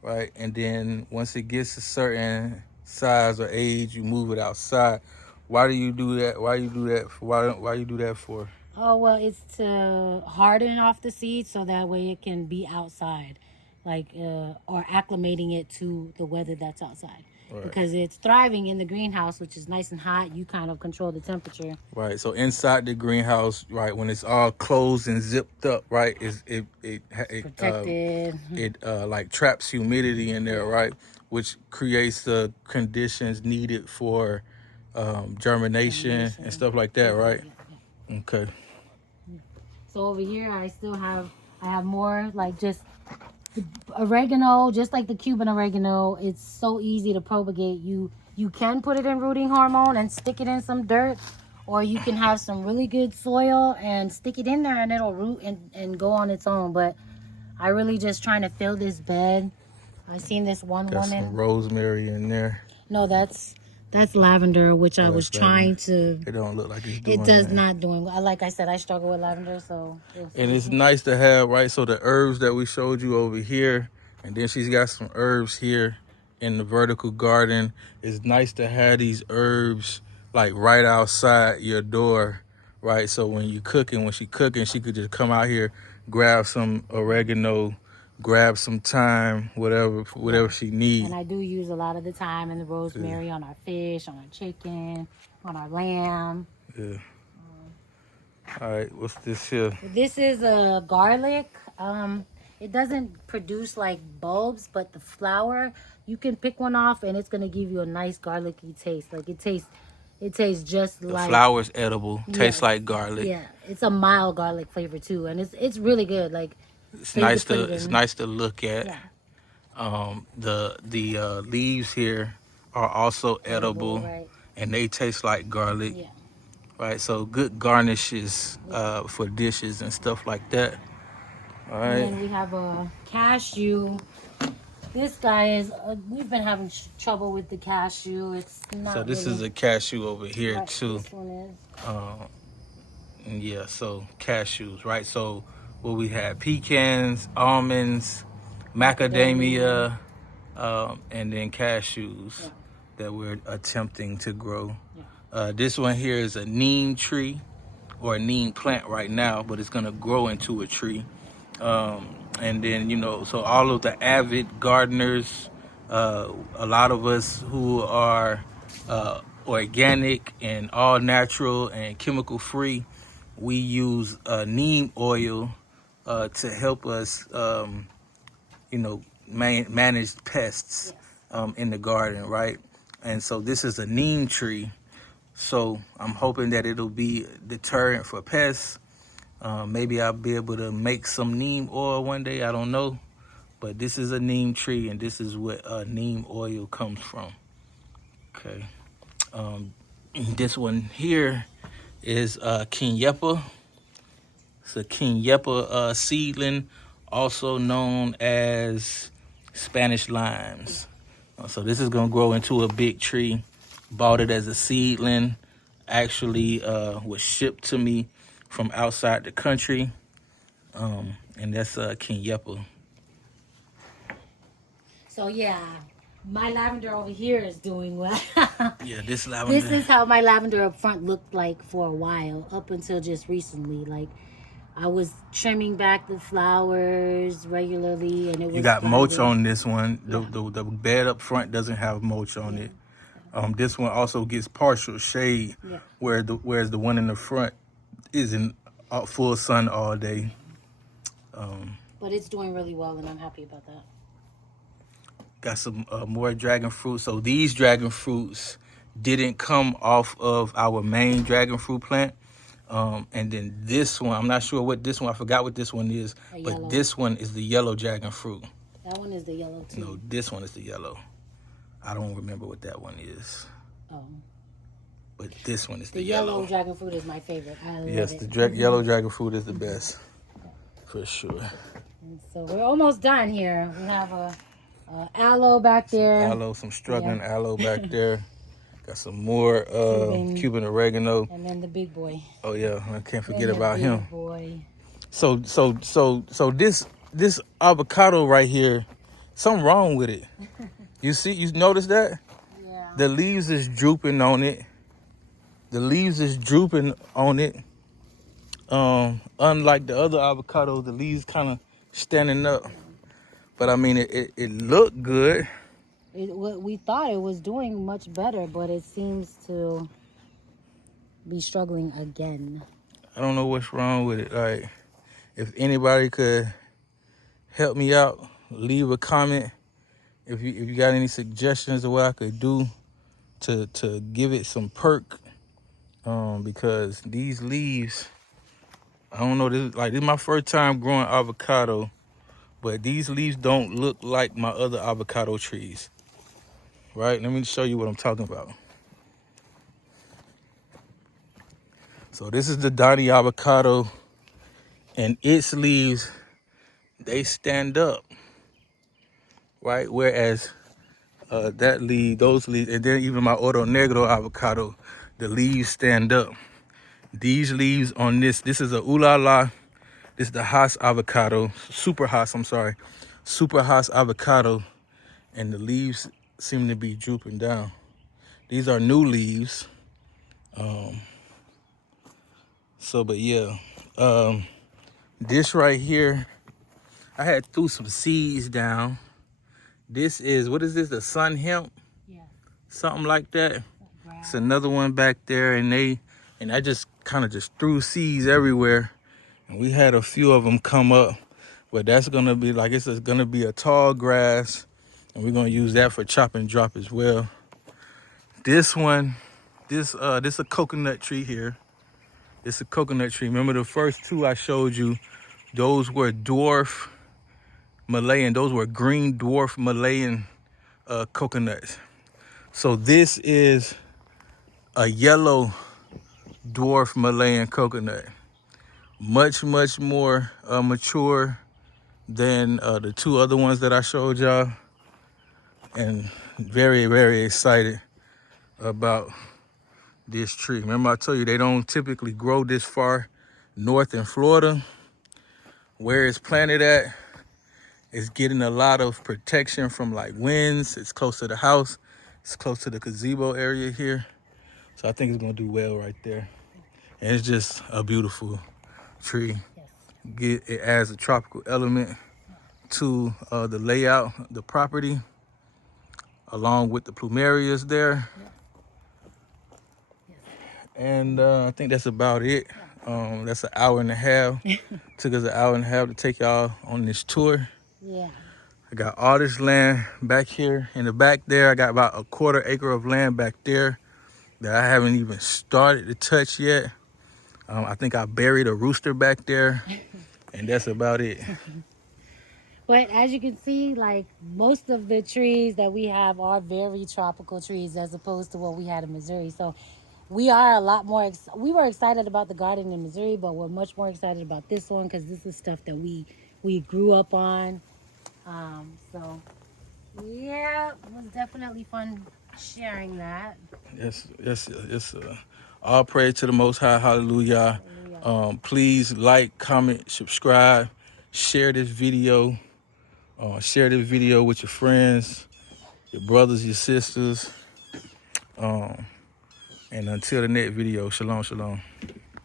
Right, and then once it gets a certain size or age, you move it outside. Why do you do that? Why you do that? Why you do that for? Oh, well, it's to harden off the seed so that way it can be outside, like or acclimating it to the weather that's outside. Right. Because it's thriving in the greenhouse, which is nice and hot. You kind of control the temperature. Right. So inside the greenhouse, right, when it's all closed and zipped up, right, it protected. It like traps humidity in there, right, which creates the conditions needed for germination and stuff like that, right? Yeah. Okay. So over here, I have more like just oregano, just like the Cuban oregano. It's so easy to propagate. You can put it in rooting hormone and stick it in some dirt, or you can have some really good soil and stick it in there and it'll root and go on its own. But I really just trying to fill this bed. I seen this one Got woman. some rosemary in there. No, that's lavender, which I was trying to. It don't look like it's doing. It does not doing. Like I said, I struggle with lavender, so. And it's nice to have, right? So the herbs that we showed you over here, and then she's got some herbs here in the vertical garden. It's nice to have these herbs like right outside your door, right? So when she cooking, she could just come out here, grab some oregano, grab some thyme, whatever she need. And I do use a lot of the thyme and the Yeah. rosemary on our fish, on our chicken, on our lamb. Yeah. All right, what's this here? This is a garlic. It doesn't produce like bulbs, but the flower, you can pick one off and it's gonna give you a nice garlicky taste. Like it tastes just The like, flower's edible, tastes yes, like garlic. yeah. It's a mild garlic flavor too, and it's really good. Like, It's so you could nice put to it it's in. nice to look at. Yeah, The leaves here are also edible, edible, right? and they taste like garlic, Yeah, right? So good garnishes yeah. for dishes and stuff like that. All And right. then we have a cashew. This guy is. We've been having trouble with the cashew. It's So not this is really a cashew over here right. too. This one is. And yeah, so cashews, right? So what we have: pecans, almonds, Macadamia. macadamia, and then cashews Yeah, that we're attempting to grow. yeah. This one here is a neem tree or a neem plant right now, but it's gonna grow into a tree. And then, so all of the avid gardeners, a lot of us who are organic and all natural and chemical free, we use neem oil to help us, manage pests Yes. in the garden, right? And so this is a neem tree. So I'm hoping that it'll be a deterrent for pests. Maybe I'll be able to make some neem oil one day. I don't know. But this is a neem tree, and this is what neem oil comes from. Okay. This one here is Kinyepa. It's a Kinyepa seedling, also known as Spanish limes. So this is going to grow into a big tree. Bought it as a seedling. Actually was shipped to me from outside the country. And that's Kinyepa. So yeah, my lavender over here is doing well. Yeah, this lavender. This is how my lavender up front looked like for a while, up until just recently. Like, I was trimming back the flowers regularly, and it was You got mulch thriving. on this one. Yeah. The bed up front doesn't have mulch on Yeah. it. This one also gets partial shade, Yeah. whereas the one in the front is in full sun all day. But it's doing really well, and I'm happy about that. Got some more dragon fruit. So these dragon fruits didn't come off of our main dragon fruit plant. And then this one, I'm not sure what this one, I forgot what this one is, but this one is the yellow dragon fruit. That one is the yellow too. No, this one is the yellow. I don't remember what that one is. Oh. But this one is The yellow dragon fruit is my favorite. I love Yes, it. the yellow dragon fruit is the best, for sure. And so we're almost done here. We have a aloe back there. Aloe, some struggling aloe back there. Got some more Cuban oregano. And then the big boy. Oh yeah, I can't forget And the about big him. boy. So this avocado right here, something wrong with it. You notice that? Yeah. The leaves is drooping on it. Unlike the other avocados, the leaves kind of standing up. But I mean, it looked good. We thought it was doing much better, but it seems to be struggling again. I don't know what's wrong with it. Like, if anybody could help me out, leave a comment. If you got any suggestions of what I could do to give it some perk, because these leaves, I don't know. This is my first time growing avocado, but these leaves don't look like my other avocado trees. Right? Let me show you what I'm talking about. So this is the Donnie avocado, and its leaves, they stand up, right? Whereas those leaves, and then even my Oro Negro avocado, the leaves stand up. These leaves on this is a Ooh La La. This is the Haas avocado, Super Haas, I'm sorry. Super Haas avocado, and the leaves seem to be drooping down. These are new leaves. So, but yeah, this right here, I had threw some seeds down. This is, what is this? The sun hemp, Yeah. something like that. Like It's grass. another one back there, and I just kind of just threw seeds everywhere, and we had a few of them come up. But that's gonna be like, it's gonna be a tall grass, and we're gonna use that for chop and drop as well. This one, this a coconut tree here. It's a coconut tree. Remember the first two I showed you? Those were dwarf Malayan. Those were green dwarf Malayan coconuts. So this is a yellow dwarf Malayan coconut. Much more mature than the two other ones that I showed y'all, and very excited about this tree. Remember I told you they don't typically grow this far north in Florida. Where it's planted at, it's getting a lot of protection from like winds. It's close to the house. It's close to the gazebo area here. So I think it's gonna do well right there. And it's just a beautiful tree. Yes. It adds a tropical element to the layout, the property, along with the plumerias there. Yeah. Yes. And I think that's about it. That's an hour and a half. Took us an hour and a half to take y'all on this tour. Yeah. I got all this land back here in the back there. I got about a 1/4 acre of land back there that I haven't even started to touch yet. I think I buried a rooster back there, and that's about it. But as you can see, like most of the trees that we have are very tropical trees as opposed to what we had in Missouri. So we are a lot more, we were excited about the garden in Missouri, but we're much more excited about this one because this is stuff that we grew up on. So yeah, it was definitely fun sharing that. Yes. All praise to the Most High. Hallelujah. Hallelujah. Please like, comment, subscribe, share this video. Share this video with your friends, your brothers, your sisters. And until the next video, shalom, shalom.